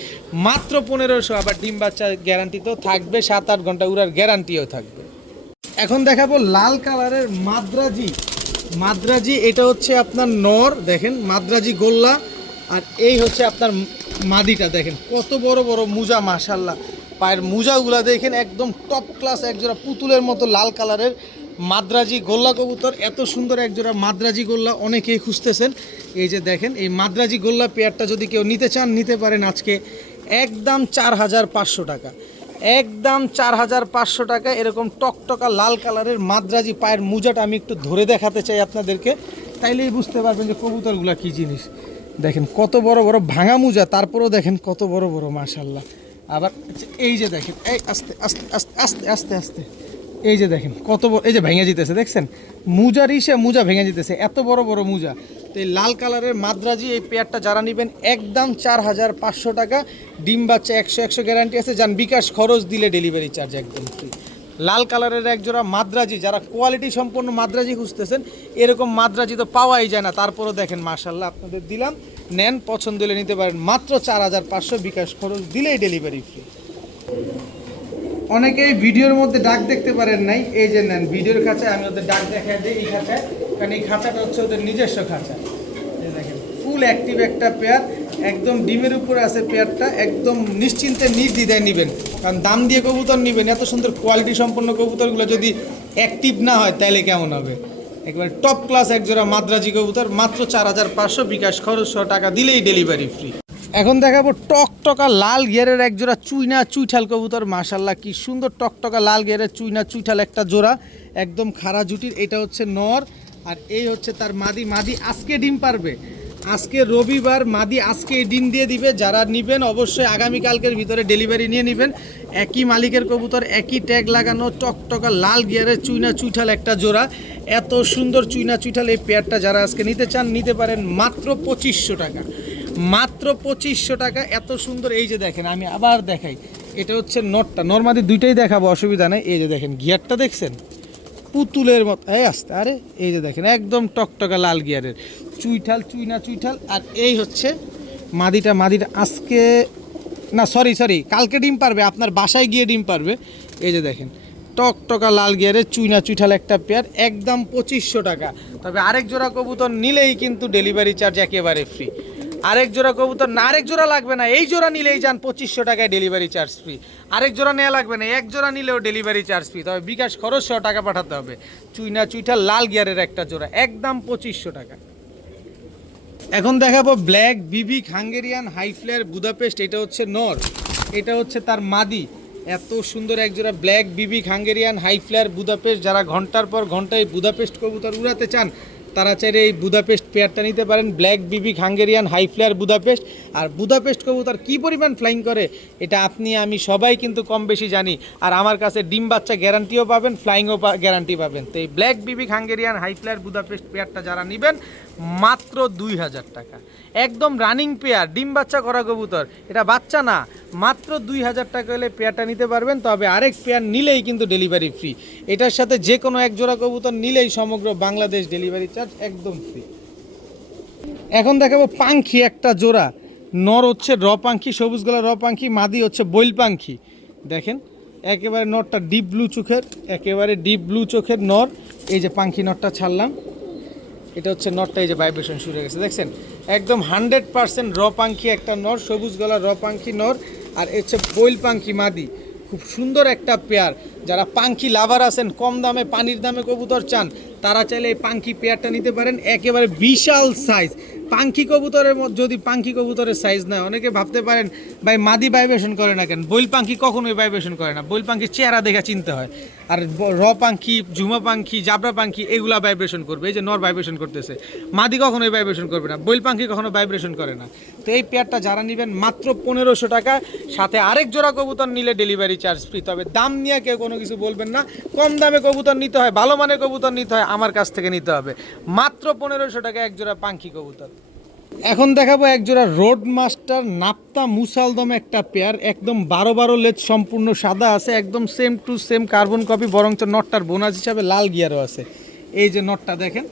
মাত্র 1500। আবার ডিম বাচ্চা গ্যারান্টি তো থাকবে, 7-8 ঘন্টা উড়ার গ্যারান্টিও থাকবে। এখন দেখাবো লাল কালারের মাদ্রাজি, এটা হচ্ছে আপনার নর, দেখেন মাদ্রাজি গোল্লা, আর এই হচ্ছে আপনার মাদিটা, দেখেন কত বড় বড় মুজা, মাশাল্লাহ পায়ের মুজাগুলা দেখেন একদম টপ ক্লাস, একজোড়া পুতুলের মতো লাল কালারের মাদ্রাজি গোল্লা কবুতর। এত সুন্দর একজোড়া মাদ্রাজি গোল্লা অনেকেই খুঁজতেছেন, এই যে দেখেন এই মাদ্রাজি গোল্লা পেয়ারটা যদি কেউ নিতে চান নিতে পারেন আজকে একদম 4500 টাকা, একদম 4500 টাকা। এরকম টকটকা লাল কালারের মাদ্রাজি পায়ের মুজাটা আমি একটু ধরে দেখাতে চাই আপনাদেরকে, তাইলেই বুঝতে পারবেন যে কবুতরগুলা কী জিনিস। দেখেন কত বড় বড় ভাঙা মুজা, তারপরেও দেখেন কত বড় বড়, মাশাল্লাহ। আবার এই যে দেখেন, এই আস্তে আস্তে আস্তে আস্তে আস্তে আস্তে, এই যে দেখেন কত বড়, এই যে ভেঙে যেতেছে, দেখছেন মুজা ভেঙে যেতেছে, এত বড় বড় মুজা। তো এই লাল কালারের মাদ্রাজি এই পেয়ারটা যারা নেবেন একদম 4500 টাকা, ডিম বাচ্চা 100 গ্যারান্টি আছে, যান বিকাশ খরচ দিলে ডেলিভারি চার্জ একদম ফ্রি। লাল কালারের একজোড়া মাদ্রাজি, যারা কোয়ালিটি সম্পন্ন মাদ্রাজি খুঁজতেছেন, এরকম মাদ্রাজি তো পাওয়াই যায় না, তারপরও দেখেন মাশাল্লাহ আপনাদের দিলাম, নেন, পছন্দ হলে নিতে পারেন মাত্র 4500, বিকাশ খরচ দিলেই ডেলিভারি ফ্রি। অনেকেই ভিডিওর মধ্যে ডাক দেখতে পারেন নাই, এই যে নেন ভিডিওর খাঁচায় আমি ওদের ডাক দেখাই দিই, এই খাঁচায়, কারণ এই খাঁচাটা হচ্ছে ওদের নিজস্ব খাঁচা। এই দেখেন ফুল অ্যাক্টিভ একটা পেয়ার, একদম ডিমের উপরে আছে পেয়ারটা, একদম নিশ্চিন্তে নির্দ্বিধায় নেবেন, কারণ দাম দিয়ে কবুতর নেবেন, এত সুন্দর কোয়ালিটি সম্পন্ন কবুতরগুলো যদি অ্যাক্টিভ না হয় তাহলে কেমন হবে। একবার টপ ক্লাস একজোড়া মাদ্রাজি কবুতর, মাত্র 4500, বিকাশ খরচ 100 টাকা দিলেই ডেলিভারি ফ্রি। এখন দেখাবো টকটকা লাল গিয়ারের একজোড়া চুইঠাল কবুতর, মাশাল্লাহ কি সুন্দর টকটকা লাল গিয়ারের চুইঠাল একটা জোড়া, একদম খাড়া জুটির। এটা হচ্ছে নর, আর এই হচ্ছে তার মাদি আজকে ডিম পারবে, আজকে রবিবার, মাদি আজকে ডিম দিয়ে দিবে। যারা নেবেন অবশ্যই আগামীকালকের ভিতরে ডেলিভারি নিয়ে নেবেন। একই মালিকের কবুতর, একই ট্যাগ লাগানো, টকটকা লাল গিয়ারের চুইঠাল একটা জোড়া, এত সুন্দর চুইঠাল এই পেয়ারটা যারা আজকে নিতে চান নিতে পারেন মাত্র 2500 টাকা, মাত্র 2500 টাকা। এত সুন্দর, এই যে দেখেন আমি আবার দেখাই, এটা হচ্ছে নটটা, নর্মাদি দুইটাই দেখাবো, অসুবিধা নেই। এই যে দেখেন গিয়ারটা দেখছেন পুতুলের মতো, এই আসতে, আরে এই যে দেখেন একদম টকটকা লাল গিয়ারের চুইঠাল, আর এই হচ্ছে মাদিটা আজকে না, সরি কালকে ডিম পারবে, আপনার বাসায় গিয়ে ডিম পারবে। এই যে দেখেন টকটকা লাল গিয়ারের চুইঠাল একটা পেয়ার, একদম 2500 টাকা। তবে আরেক জোড়া কবুতর নিলেই কিন্তু ডেলিভারি চার্জ একেবারে ফ্রি। আরেক জোড়া কবুতর না, আরেক জোড়া লাগবে না, এই জোড়া নিলেই যান 2500 টাকায় ডেলিভারি চার্জ ফ্রি। আরেক জোড়া নেওয়া লাগবে না, এক জোড়া নিলেও ডেলিভারি চার্জ ফ্রি, তবে বিকাশ খরচ 100 টাকা পাঠাতে হবে। চুইঠাল লাল গিয়ারের একটা জোড়া, একদম 2500 টাকা। এখন দেখাবো ব্ল্যাক বিবিক হাঙ্গেরিয়ান হাই ফ্লেয়ার বুদাপেস্ট, এটা হচ্ছে নর, এটা হচ্ছে তার মাদি। এত সুন্দর একজোড়া ব্ল্যাক বিবিক হাঙ্গেরিয়ান হাই ফ্লেয়ার বুদাপেস্ট, যারা ঘন্টার পর ঘন্টায় বুদাপেস্ট কবুতর উড়াতে চান তারা চাইলে এই বুদাপেস্ট পেয়ারটা নিতে পারেন, ব্ল্যাক বিবিক হাঙ্গেরিয়ান হাই ফ্লেয়ার বুদাপেস্ট। আর বুদাপেস্ট কবুতর কী পরিমাণ ফ্লাইং করে এটা আপনি আমি সবাই কিন্তু কম বেশি জানি, আর আমার কাছে ডিম বাচ্চা গ্যারান্টিও পাবেন, ফ্লাইংও গ্যারান্টি পাবেন। তো এই ব্ল্যাক বিবিক হাঙ্গেরিয়ান হাই ফ্লেয়ার বুদাপেস্ট পেয়ারটা যারা নেবেন মাত্র 2000 টাকা, একদম রানিং পেয়ার, ডিম বাচ্চা করা কবুতর, এটা বাচ্চা না, মাত্র 2000 টাকা হলে পেয়ারটা নিতে পারবেন। তবে আরেক পেয়ার নিলেই কিন্তু ডেলিভারি ফ্রি, এটার সাথে যে কোনো এক জোড়া কবুতর নিলেই সমগ্র বাংলাদেশ ডেলিভারি চার্জ একদম ফ্রি। এখন দেখাবো পাখি একটা জোড়া, নর হচ্ছে র পাখি, সবুজ গলা র পাখি, মাদি হচ্ছে বইল পাখি। দেখেন একেবারে নরটা ডিপ ব্লু চোখের, একেবারে ডিপ ব্লু চোখের নর। এই যে পাখি নরটা ছাড়লাম, এটা হচ্ছে নরটা, এই যে ভাইব্রেশন শুরু হয়ে গেছে, দেখছেন একদম 100% র পাখি একটা নর, সবুজ গলা র পাখি নর, আর হচ্ছে বইল পাখি মাদি। খুব সুন্দর একটা পেয়ার, যারা পাখি লাভার আছেন, কম দামে পানির দামে কবুতর চান, তারা চাইলে এই পাখি পেয়ারটা নিতে পারেন। একেবারে বিশাল সাইজ, পাঙ্খি কবুতরের যদি পাঙ্খি কবুতরের সাইজ না, অনেকে ভাবতে পারেন ভাই মাদি ভাইব্রেশন করে না কেন। বইল পাঙ্খি কখনোই ভাইব্রেশন করে না, বইল পাঙ্খির চেহারা দেখে চিনতে হয়। আর পাঙ্খি, ঝুমা পাঙ্খি, জাবরা পাঙ্খি এগুলা ভাইব্রেশন করবে, এই যে নর ভাইব্রেশন করতেছে। মাদি কখনোই ভাইব্রেশন করবে না, বইল পাঙ্খি কখনো ভাইব্রেশন করে না। তো এই পেয়ারটা যারা নেবেন মাত্র 1500 টাকা, সাথে আরেক জোড়া কবুতর নিলে ডেলিভারি চার্জ ফ্রি। তবে দাম নিয়ে কেউ কোনো কিছু বলবেন না, কম দামে কবুতর নিতে হয়, ভালো মানের কবুতর নিতে হয়, আমার কাছ থেকে নিতে হবে। মাত্র 1500 টাকা এক জোড়া পাঙ্খি কবুতর। এখন দেখাবো এক জোড়া রোড মাস্টার নাপ্তা মুসালদম একটা পেয়ার, একদম 12 লেজ, সম্পূর্ণ সাদা আছে, একদম same to same carbon copy, বরঞ্চ নটটার বোনাস হিসাবে লাল গিয়ারও আছে। এই যে নটটা দেখেন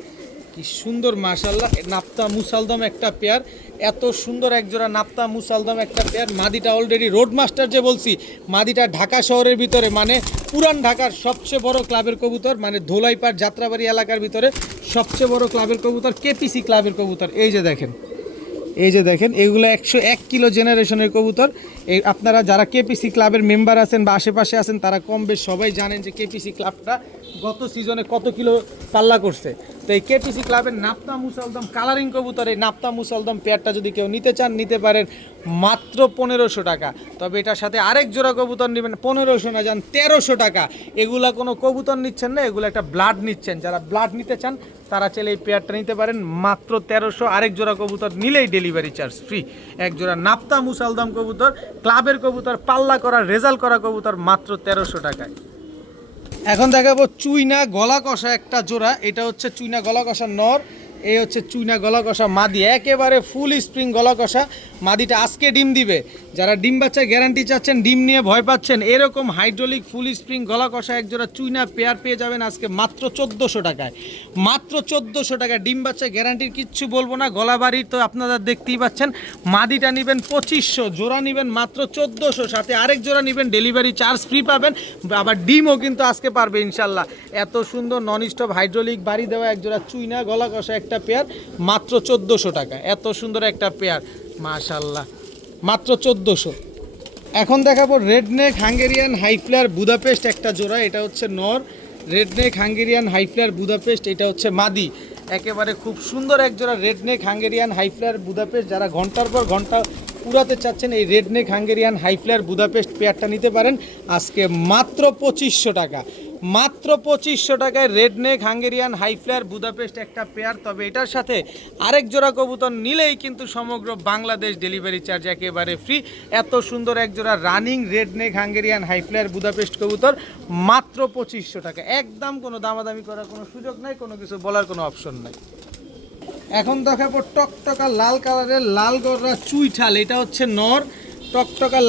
কি সুন্দর, মাশাআল্লাহ। নাপ্তা মুসালদম একটা পেয়ার, এত সুন্দর এক জোড়া নাপ্তা মুসালদম একটা পেয়ার। মাদিটা অলরেডি রোড মাস্টার যে বলছি, মাদিটা ঢাকা শহরের ভিতরে, মানে পুরান ঢাকার সবচেয়ে বড় ক্লাবের কবুতর, মানে ধোলাইপাড় যাত্রাবাড়ি এলাকার ভিতরে সবচেয়ে বড় ক্লাবের কবুতর, কেপিসি ক্লাবের কবুতর। এই যে দেখেন, এই যে দেখেন, এগুলো 101 কিলো জেনারেশনের কবুতর। এই আপনারা যারা কেপিসি ক্লাবের মেম্বার আছেন বা আশেপাশে আছেন, তারা কম বেশ সবাই জানেন যে কেপিসি ক্লাবটা গত সিজনে কত কিলো পাল্লা করছে। তো এই কেপিসি ক্লাবের নাপ্তা মুসালদম কালারিং কবুতর, এই নাপ্তা মুসালদম পেয়ারটা যদি কেউ নিতে চান নিতে পারেন মাত্র 1500 টাকা। তবে এটার সাথে আরেক জোড়া কবুতর নেবেন 1500 না যান 1300 টাকা। এগুলা কোনো কবুতর নিচ্ছেন না, এগুলো একটা ব্লাড নিচ্ছেন। যারা ব্লাড নিতে চান তারা চাইলে এই পেয়ারটা নিতে পারেন মাত্র 1300। আরেক জোড়া কবুতর নিলেই ডেলিভারি চার্জ ফ্রি। এক জোড়া নাপ্তা মুসালদম কবুতর, ক্লাবের কবুতর, পাল্লা করা, রেজাল্ট করা কবুতর মাত্র 1300 টাকায়। এখন দেখাবো চুইনা গলা কষা একটা জোড়া। এটা হচ্ছে চুইনা গলা কষা নর, এই হচ্ছে চুইনা গলা কষা মাদি, একেবারে ফুল স্প্রিং গলা কষা। মাদিটা আজকে ডিম দিবে। যারা ডিম বাচ্চার গ্যারান্টি চাচ্ছেন, ডিম নিয়ে ভয় পাচ্ছেন, এরকম হাইড্রোলিক ফুল স্প্রিং গলা কষা এক জোড়া চুইনা পেয়ার পেয়ে যাবেন আজকে মাত্র 1400 টাকায়। মাত্র 1400 টাকা, ডিম বাচ্চা গ্যারান্টির কিচ্ছু বলবো না। গলা বাড়ির তো আপনারা দেখতেই পাচ্ছেন। মাদিটা নেবেন 2500, জোড়া নেবেন মাত্র 1400, সাথে আরেক জোড়া নেবেন ডেলিভারি চার্জ ফ্রি পাবেন। আবার ডিমও কিন্তু আজকে পারবে ইনশাল্লাহ। এত সুন্দর নন স্টপ হাইড্রোলিক বাড়ি দেওয়া এক জোড়া চুইনা গলা কষা একটা পেয়ার মাত্র 1400 টাকা। এত সুন্দর একটা পেয়ার, মাশাআল্লাহ, মাত্র 1400। এখন দেখাবো রেডনেক হাঙ্গেরিয়ান হাইফ্লার বুদাপেস্ট একটা জোড়া। এটা হচ্ছে নর, রেডনেক হাঙ্গেরিয়ান হাইফ্লার বুদাপেস্ট, এটা হচ্ছে মাদি। একেবারে খুব সুন্দর এক জোড়া রেডনেক হাঙ্গেরিয়ান হাইফ্লার বুদাপেস্ট। যারা ঘন্টার পর ঘন্টা পুরাতে চাচ্ছেন, এই রেডনেক হাঙ্গেরিয়ান হাইফ্লার বুদাপেস্ট পেয়ারটা নিতে পারেন আজকে মাত্র 2500 টাকা। মাত্র 2500 টাকায় রেডনেক হাঙ্গেরিয়ান হাইফ্লার বুদাপেস্ট একটা পেয়ার। তবে এটার সাথে আরেক জোড়া কবুতর নিলেই কিন্তু সমগ্র বাংলাদেশ ডেলিভারি চার্জ একেবারে ফ্রি। এত সুন্দর এক জোড়া running redneck Hungarian highflyer Budapest কবুতর মাত্র 2500 টাকা। একদম কোনো দামাদামি করার কোনো সুযোগ নাই, কোনো কিছু বলার কোনো অপশন নাই। এখন দেখাবো টকটকা লাল কালারের লাল গররা চুইঠাল। এটা হচ্ছে নর, টকটকা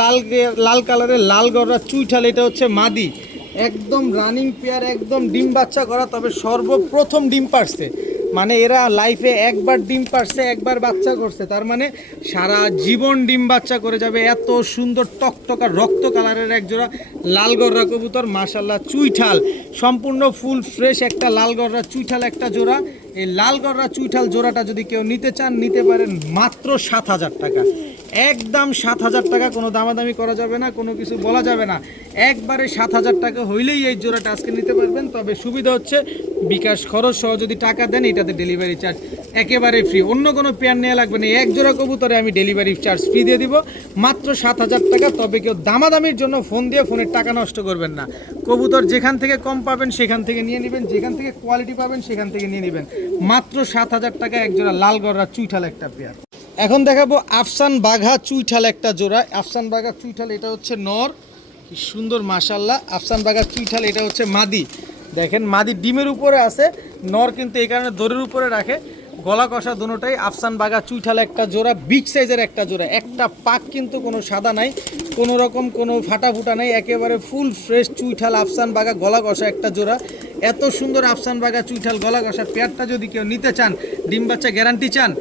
লাল কালারের লাল গররা চুইঠাল, এটা হচ্ছে মাদি। একদম রানিং পেয়ার, একদম ডিম বাচ্চা করা। তবে সর্বপ্রথম ডিম পারছে, মানে এরা লাইফে একবার ডিম পারছে, একবার বাচ্চা করছে, তার মানে সারা জীবন ডিম বাচ্চা করে যাবে। এত সুন্দর টকটকা রক্ত কালারের এক জোড়া লাল গররা কবুতর, মাশাআল্লাহ। চুইঠাল সম্পূর্ণ ফুল ফ্রেশ একটা লাল গররা চুইঠাল একটা জোড়া। এই লাল গররা চুইঠাল জোড়াটা যদি কেউ নিতে চান নিতে পারেন মাত্র 7000 টাকা। একদম 7000 টাকা, কোনো দামাদামি করা যাবে না, কোনো কিছু বলা যাবে না। একবারে 7000 টাকা হইলেই এই জোড়াটা আজকে নিতে পারবেন। তবে সুবিধা হচ্ছে বিকাশ খরচ সহ যদি টাকা দেন, এটাতে ডেলিভারি চার্জ একেবারে ফ্রি। অন্য কোনো পেয়ার নেওয়া লাগবে না, এক জোড়া কবুতরে আমি ডেলিভারি চার্জ ফ্রি দিয়ে দিব মাত্র 7000 টাকা। তবে কেউ দামাদামির জন্য ফোন দিয়ে ফোনের টাকা নষ্ট করবেন না। কবুতর যেখান থেকে কম পাবেন সেখান থেকে নিয়ে নেবেন, যেখান থেকে কোয়ালিটি পাবেন সেখান থেকে নিয়ে নেবেন। মাত্র 7000 টাকা এক জোড়া লাল গররা চুইঠাল একটা পেয়ার। এখন দেখাবো আফসান বাঘা চুইঠাল একটা জোড়া। আফসান বাঘা চুইঠাল, এটা হচ্ছে নর, কি সুন্দর মাশাআল্লাহ। আফসান বাঘা চুইঠাল, এটা হচ্ছে মাদি। দেখেন মাদি ডিমের উপরে আছে, নর কিন্তু এই কারণে দড়ির উপরে রাখে। গলা কষা দুটোটাই। আফসান বাঘা চুইঠাল একটা জোড়া, বিগ সাইজের একটা জোড়া। একটা পাক কিন্তু কোনো সাদা নাই, কোনো রকম কোনো ফাটা ফুটা নাই, একেবারে ফুল ফ্রেশ চুইঠাল আফসান বাঘা গলা কষা একটা জোড়া। এত সুন্দর আফসান বাঘা চুইঠাল গলা কষা পেয়ারটা যদি কেউ নিতে চান, ডিম বাচ্চা গ্যারান্টি চান,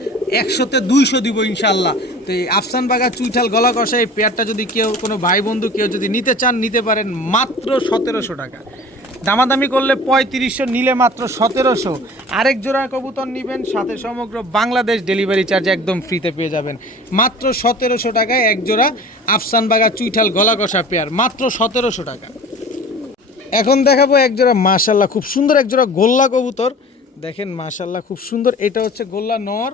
100-তে 200 দিব ইনশাল্লাহ। তো এই আফসান বাঘা চুইঠাল গলা কষা এই পেয়ারটা যদি কেউ কোনো ভাই বন্ধু কেউ যদি নিতে চান নিতে পারেন মাত্র 1700 টাকা। দামাদামি করলে 3500, নিলে মাত্র 1700। আরেক জোড়া কবুতর নেবেন, সাথে সমগ্র বাংলাদেশ ডেলিভারি চার্জ একদম ফ্রিতে পেয়ে যাবেন মাত্র 1700 টাকায় এক জোড়া আফসান বাঘা চুইঠাল গলা কষা পেয়ার, মাত্র 1700 টাকা। এখন দেখাবো এক জোড়া মাশাআল্লাহ খুব সুন্দর এক জোড়া গোল্লা কবুতর। দেখেন মাশাআল্লাহ খুব সুন্দর, এটা হচ্ছে গোল্লা নর,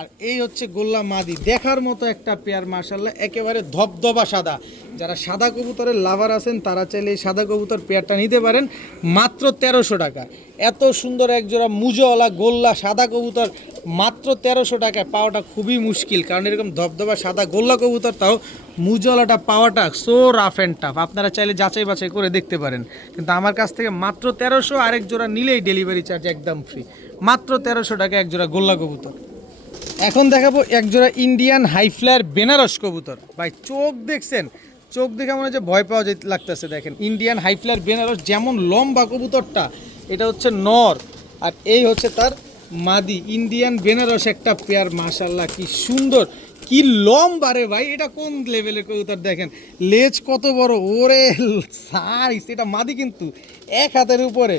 আর এই হচ্ছে গোল্লা মাদি, দেখার মতো একটা পেয়ার মাশাআল্লাহ, একেবারে ধবধবা সাদা। যারা সাদা কবুতরের লাভার আছেন তারা চাইলে এই সাদা কবুতর পেয়ারটা নিতে পারেন মাত্র 1300 টাকা। এত সুন্দর একজোড়া মুজোওয়ালা গোল্লা সাদা কবুতর মাত্র 1300 টাকায় পাওয়াটা খুবই মুশকিল, কারণ এরকম ধবধবা সাদা গোল্লা কবুতর, তাও মুজোওয়ালাটা পাওয়াটা সো রাফ অ্যান্ড টাফ। আপনারা চাইলে যাচাই বাছাই করে দেখতে পারেন, কিন্তু আমার কাছ থেকে মাত্র 1300, আরেক জোড়া নিলেই ডেলিভারি চার্জ একদম ফ্রি। মাত্র 1300 টাকা একজোড়া গোল্লা কবুতর। এখন দেখাবো একজোড়া ইন্ডিয়ান হাই ফ্লায়ার বেনারস কবুতর। ভাই চোখ দেখছেন, চোখ দেখে মনে হচ্ছে ভয় পাওয়া যেতে লাগতেছে। দেখেন ইন্ডিয়ান হাই ফ্লায়ার বেনারস, যেমন লম্বা কবুতরটা, এটা হচ্ছে নর আর এই হচ্ছে তার মাদি। ইন্ডিয়ান বেনারস একটা পেয়ার, মাশাআল্লাহ কি সুন্দর, কি লম্বা রে ভাই, এটা কোন লেভেলের কবুতর দেখেন, লেজ কত বড়, ওরে সাইজ, এটা মাদি কিন্তু 1 হাতের উপরে।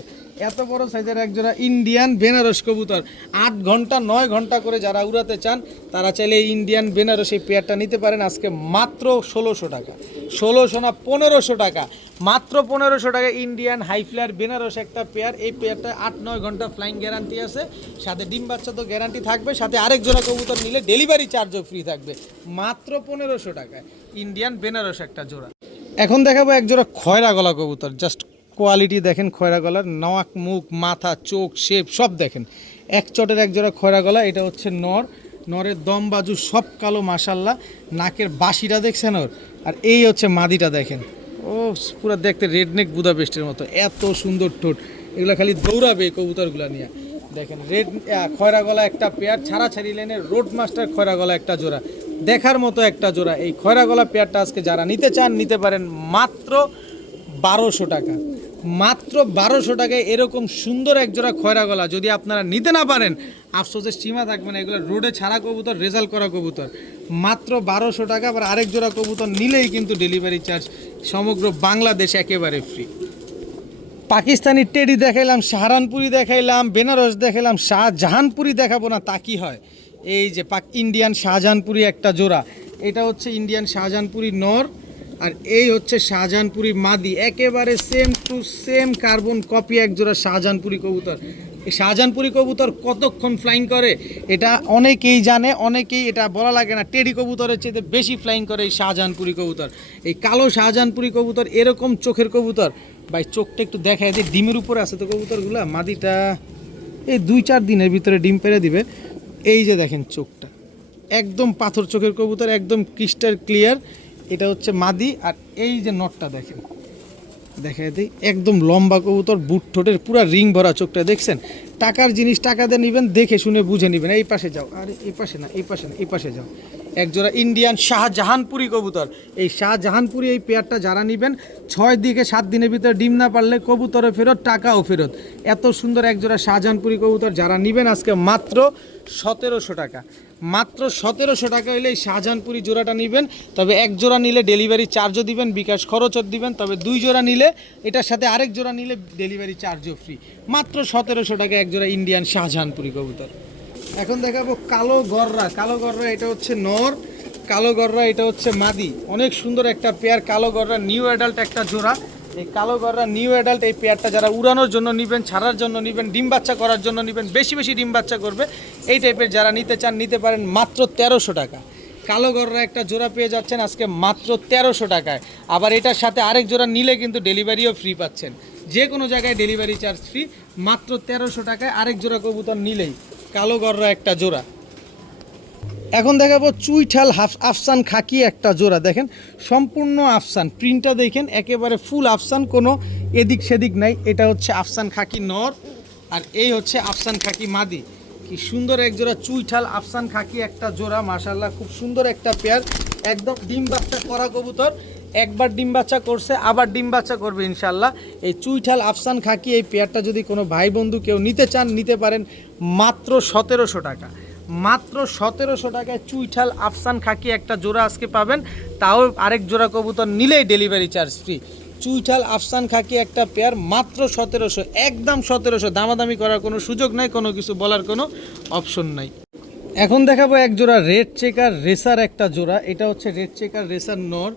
এত বড় সাইজের একজোড়া ইন্ডিয়ান বেনারস কবুতর, 8 ঘন্টা 9 ঘন্টা করে যারা উড়াতে চান তারা চাইলে ইন্ডিয়ান বেনারস এই পেয়ারটা নিতে পারেন আজকে মাত্র 1600 টাকা। 1600 না 1500 টাকা, মাত্র 1500 টাকা ইন্ডিয়ান হাই ফ্লায়ার বেনারস একটা পেয়ার। এই পেয়ারটা 8-9 ঘন্টা ফ্লাইং গ্যারান্টি আছে, সাথে ডিম বাচ্চা তো গ্যারান্টি থাকবে, সাথে আরেক জোড়া কবুতর নিলে ডেলিভারি চার্জও ফ্রি থাকবে। মাত্র 1500 টাকায় ইন্ডিয়ান বেনারস একটা জোড়া। এখন দেখাবো এক জোড়া খয়রা গলা কবুতর, জাস্ট কোয়ালিটি দেখেন, খয়রা গলার নাক মুখ মাথা চোখ শেপ সব দেখেন, এক চটের এক জোড়া খয়রা গলা। এটা হচ্ছে নর, নরের দম বাজু সব কালো মাশাল্লাহ, নাকের বাঁশিটা দেখছেন ওর। আর এই হচ্ছে মাদিটা দেখেন, ও পুরো দেখতে রেডনেক বুদাপেস্টের মতো, এত সুন্দর ঠোঁট, এগুলো খালি দৌড়াবে এই কবুতরগুলো নিয়ে। দেখেন রেড খয়রা গলা একটা পেয়ার, ছাড়াছাড়ি লাইনের রোড মাস্টার খয়রা গলা একটা জোড়া, দেখার মতো একটা জোড়া। এই খয়রা গলা পেয়ারটা আজকে যারা নিতে চান নিতে পারেন মাত্র 1200 টাকা। মাত্র 1200 টাকায় এরকম সুন্দর এক জোড়া খয়রা গলা যদি আপনারা নিতে না পারেন, আফসোসের সীমা থাকবে না। এগুলো রোডে ছাড়া কবুতর, রেজাল্ট করা কবুতর, মাত্র 1200 টাকা। আবার আরেক জোড়া কবুতর নিলেই কিন্তু ডেলিভারি চার্জ সমগ্র বাংলাদেশ একেবারে ফ্রি। পাকিস্তানি টেডি দেখাইলাম, সাহারানপুরি দেখাইলাম, বেনারস দেখাইলাম, শাহজাহানপুরি দেখাবো না তা কি হয়? এই যে ইন্ডিয়ান শাহজাহানপুরি একটা জোড়া, এটা হচ্ছে ইন্ডিয়ান শাহজাহানপুরি নর আর এই হচ্ছে শাহজাহানপুরি মাদি, একেবারে same to same carbon copy এক জোড়া শাহজাহানপুরি কবুতর। এই শাহজাহানপুরি কবুতর কতক্ষণ ফ্লাইং করে এটা অনেকেই জানে, অনেকেই এটা বলা লাগে না, টেডি কবুতরের চেয়ে বেশি ফ্লাইং করে এই শাহজাহানপুরি কবুতর। এই কালো শাহজাহানপুরি কবুতর এরকম চোখের কবুতর, ভাই চোখটা একটু দেখায় যে ডিমের উপরে আছে তো কবুতরগুলো। মাদিটা এই 2-4 দিনের ভিতরে ডিম পেড়ে দিবে। এই যে দেখেন চোখটা একদম পাথর চোখের কবুতর, একদম ক্রিস্টাল ক্লিয়ার। এটা হচ্ছে মাদি আর এই যে নটটা দেখেন, দেখায় দিই, একদম লম্বা কবুতর, বুট ঠোঁটের পুরা রিং ভরা চোখটা দেখছেন। টাকার জিনিস টাকা দিয়ে নেবেন, দেখে শুনে বুঝে নেবেন। এই পাশে যাও, আরে এই পাশে না, এই পাশে না, এই পাশে যাও। একজোড়া ইন্ডিয়ান শাহজাহানপুরি কবুতর। এই শাহজাহানপুরি এই পেয়ারটা যারা নেবেন 6 থেকে 7 দিনের ভিতরে ডিম না পারলে কবুতরও ফেরত, টাকাও ফেরত। এত সুন্দর একজোড়া শাহজাহানপুরি কবুতর যারা নেবেন আজকে মাত্র 1700 টাকা। মাত্র 1700 টাকা হলে এই শাহজাহানপুরি জোড়াটা নেবেন। তবে এক জোড়া নিলে ডেলিভারি চার্জও দিবেন, বিকাশ খরচও দিবেন। তবে 2 জোড়া নিলে, এটার সাথে আরেক জোড়া নিলে ডেলিভারি চার্জও ফ্রি। মাত্র 1700 টাকা এক জোড়া ইন্ডিয়ান শাহজাহানপুরি কবুতর। এখন দেখাবো কালো গররা। কালো গররা এটা হচ্ছে নর, কালো গররা এটা হচ্ছে মাদি। অনেক সুন্দর একটা পেয়ার, কালো গররা নিউ অ্যাডাল্ট একটা জোড়া। এই কালো গররা নিউ অ্যাডাল্ট এই পেয়ারটা যারা উড়ানোর জন্য নেবেন, ছাড়ার জন্য নেবেন, ডিম বাচ্চা করার জন্য নেবেন, বেশি বেশি ডিম বাচ্চা করবে, এই টাইপের যারা নিতে চান নিতে পারেন মাত্র 1300 টাকা। কালো গররা একটা জোড়া পেয়ে যাচ্ছেন আজকে মাত্র 1300 টাকায়। আবার এটার সাথে আরেক জোড়া নিলে কিন্তু ডেলিভারিও ফ্রি পাচ্ছেন, যে কোনো জায়গায় ডেলিভারি চার্জ ফ্রি। মাত্র 1300 টাকায় আরেক জোড়া কবুতর নিলেই কালো গররা একটা জোড়া। এখন দেখাবো চুইঠাল আফসান খাকি একটা জোড়া। দেখেন সম্পূর্ণ আফসান, প্রিন্টটা দেখেন একেবারে ফুল আফসান, কোনো এদিক সেদিক নাই। এটা হচ্ছে আফসান খাকি নর আর এই হচ্ছে আফসান খাকি মাদি। কি সুন্দর এক জোড়া চুইঠাল আফসান খাকি একটা জোড়া, মাশাআল্লাহ খুব সুন্দর একটা পেয়ার। একদম ডিম বাচ্চা করা কবুতর, একবার ডিম বাচ্চা করছে আবার ডিম বাচ্চা করবে ইনশাল্লাহ। এই চুইঠাল আফসান খাকি এই পেয়ারটা যদি কোনো ভাই বন্ধু কেউ নিতে চান নিতে পারেন মাত্র 1700 টাকা। মাত্র 1700 টাকায় চুইঠাল আফসান খাকি একটা জোড়া আজকে পাবেন, তাও আরেক জোড়া কবুতর নিলেই ডেলিভারি চার্জ ফ্রি। চুইঠাল আফসান খাকি একটা পেয়ার মাত্র 1700, একদম 1700, দামাদামি করার কোনো সুযোগ নাই, কোনো কিছু বলার কোনো অপশন নাই। এখন দেখাবো এক জোড়া রেড চেকার রেসার একটা জোড়া। এটা হচ্ছে রেড চেকার রেসার নর,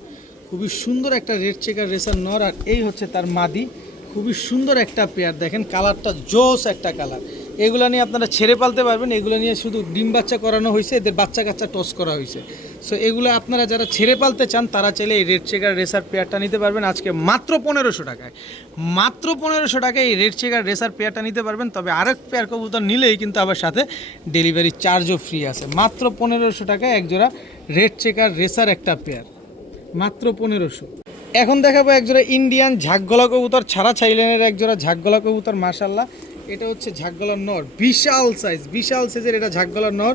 খুবই সুন্দর একটা রেড চেকার রেসার নর আর এই হচ্ছে তার মাদি। খুবই সুন্দর একটা পেয়ার, দেখেন কালারটা জোস একটা কালার, এগুলো নিয়ে আপনারা ছেড়ে পালতে পারবেন। এগুলো নিয়ে শুধু ডিম বাচ্চা করানো হয়েছে, এদের বাচ্চা কাচ্চা টস করা হয়েছে। সো এগুলো আপনারা যারা ছেড়ে পালতে চান তারা চাইলে এই রেড চেকার রেসার পেয়ারটা নিতে পারবেন আজকে মাত্র 1500 টাকায়। মাত্র 1500 টাকায় এই রেড চেকার রেসার পেয়ারটা নিতে পারবেন। তবে আরেক পেয়ার কবুতর নিলেই কিন্তু আবার সাথে ডেলিভারি চার্জও ফ্রি আছে। মাত্র 1500 টাকায় একজোড়া রেড চেকার রেসার একটা পেয়ার, মাত্র 1500। এখন দেখাবো একজোড়া ইন্ডিয়ান ঝাঁকগলা কবুতর, ছাড়া ছাইলেনের একজোড়া ঝাঁকগলা কবুতর। মাশাল্লাহ, এটা হচ্ছে ঝাঁকগলার নর, বিশাল সাইজের এটা ঝাঁকগলার নর।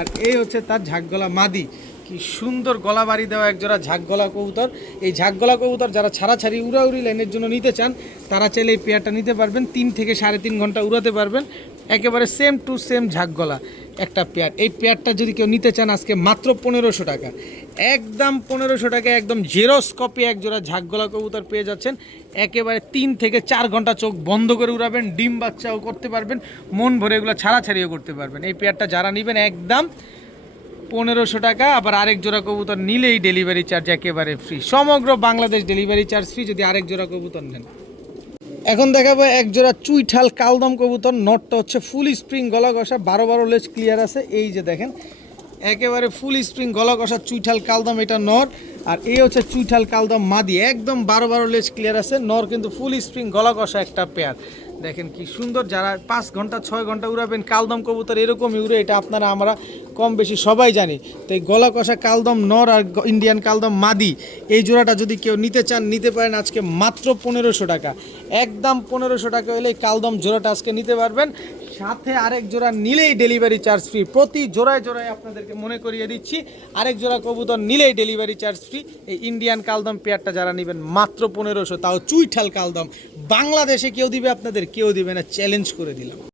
আর এই হচ্ছে তার ঝাঁকগলা মাদি। কি সুন্দর গলা বাড়ি দেওয়া একজোড়া ঝাঁকগলা কবুতর। এই ঝাঁকগলা কবুতর যারা ছাড়াছাড়ি উড়াউড়ি লাইনের জন্য নিতে চান তারা চাইলে এই পেয়ারটা নিতে পারবেন। 3 থেকে 3.5 ঘন্টা উড়াতে পারবেন, একেবারে সেম টু সেম ঝাঁকগলা একটা পেয়ার। এই পেয়ারটা যদি কেউ নিতে চান আজকে মাত্র 1500 টাকা, একদম 1500 টাকা, একদম জেরক্স কপি একজোড়া ঝাঁকগলা কবুতর পেয়ে যাচ্ছেন। একেবারে 3 থেকে 4 ঘন্টা চোখ বন্ধ করে উড়াবেন, ডিম বাচ্চাও করতে পারবেন, মন ভরে এগুলো ছাড়াছাড়িও করতে পারবেন। এই পেয়ারটা যারা নেবেন একদম 1500 টাকা। আবার আরেক জোড়া কবুতর নিলেই ডেলিভারি চার্জ একেবারে ফ্রি, সমগ্র বাংলাদেশ ডেলিভারি চার্জ ফ্রি যদি আরেক জোড়া কবুতর নেন। এখন দেখাবো এক জোড়া চুইঠাল কালদম কবুতর। নটটা হচ্ছে ফুল স্প্রিং গলা কষা, 12 লেজ ক্লিয়ার আছে। এই যে দেখেন একেবারে ফুল স্প্রিং গলা কষা চুইঠাল কালদম, এটা নর। আর এই হচ্ছে চুইঠাল কালদম মাদি, একদম 12 লেজ ক্লিয়ার আছে। নর কিন্তু ফুল স্প্রিং গলা কষা একটা পেয়ার। দেখেন কি সুন্দর, যারা 5 ঘন্টা 6 ঘন্টা উড়াবেন কালদম কবুতর এরকমই উড়ে, এটা আপনারা আমরা কম বেশি সবাই জানি। তো এই গলা কষা কালদম নর আর ইন্ডিয়ান কালদম মাদি এই জোড়াটা যদি কেউ নিতে চান নিতে পারেন আজকে মাত্র 1500 টাকা। একদম 1500 টাকা হলে এই কালদম জোড়াটা আজকে নিতে পারবেন। সাথে আরেক জোড়া নিলেই ডেলিভারি চার্জ ফ্রি। প্রতি জোড়ায় জোড়ায় আপনাদেরকে মনে করিয়ে দিচ্ছি, আরেক জোড়া কবুতর নিলেই ডেলিভারি চার্জ ফ্রি। এই ইন্ডিয়ান কালদম পেয়ারটা যারা নেবেন মাত্র 1500, তাও চুইঠাল কালদম। বাংলাদেশে কেউ দিবে আপনাদের, কেউ দিবে না, চ্যালেঞ্জ করে দিলাম।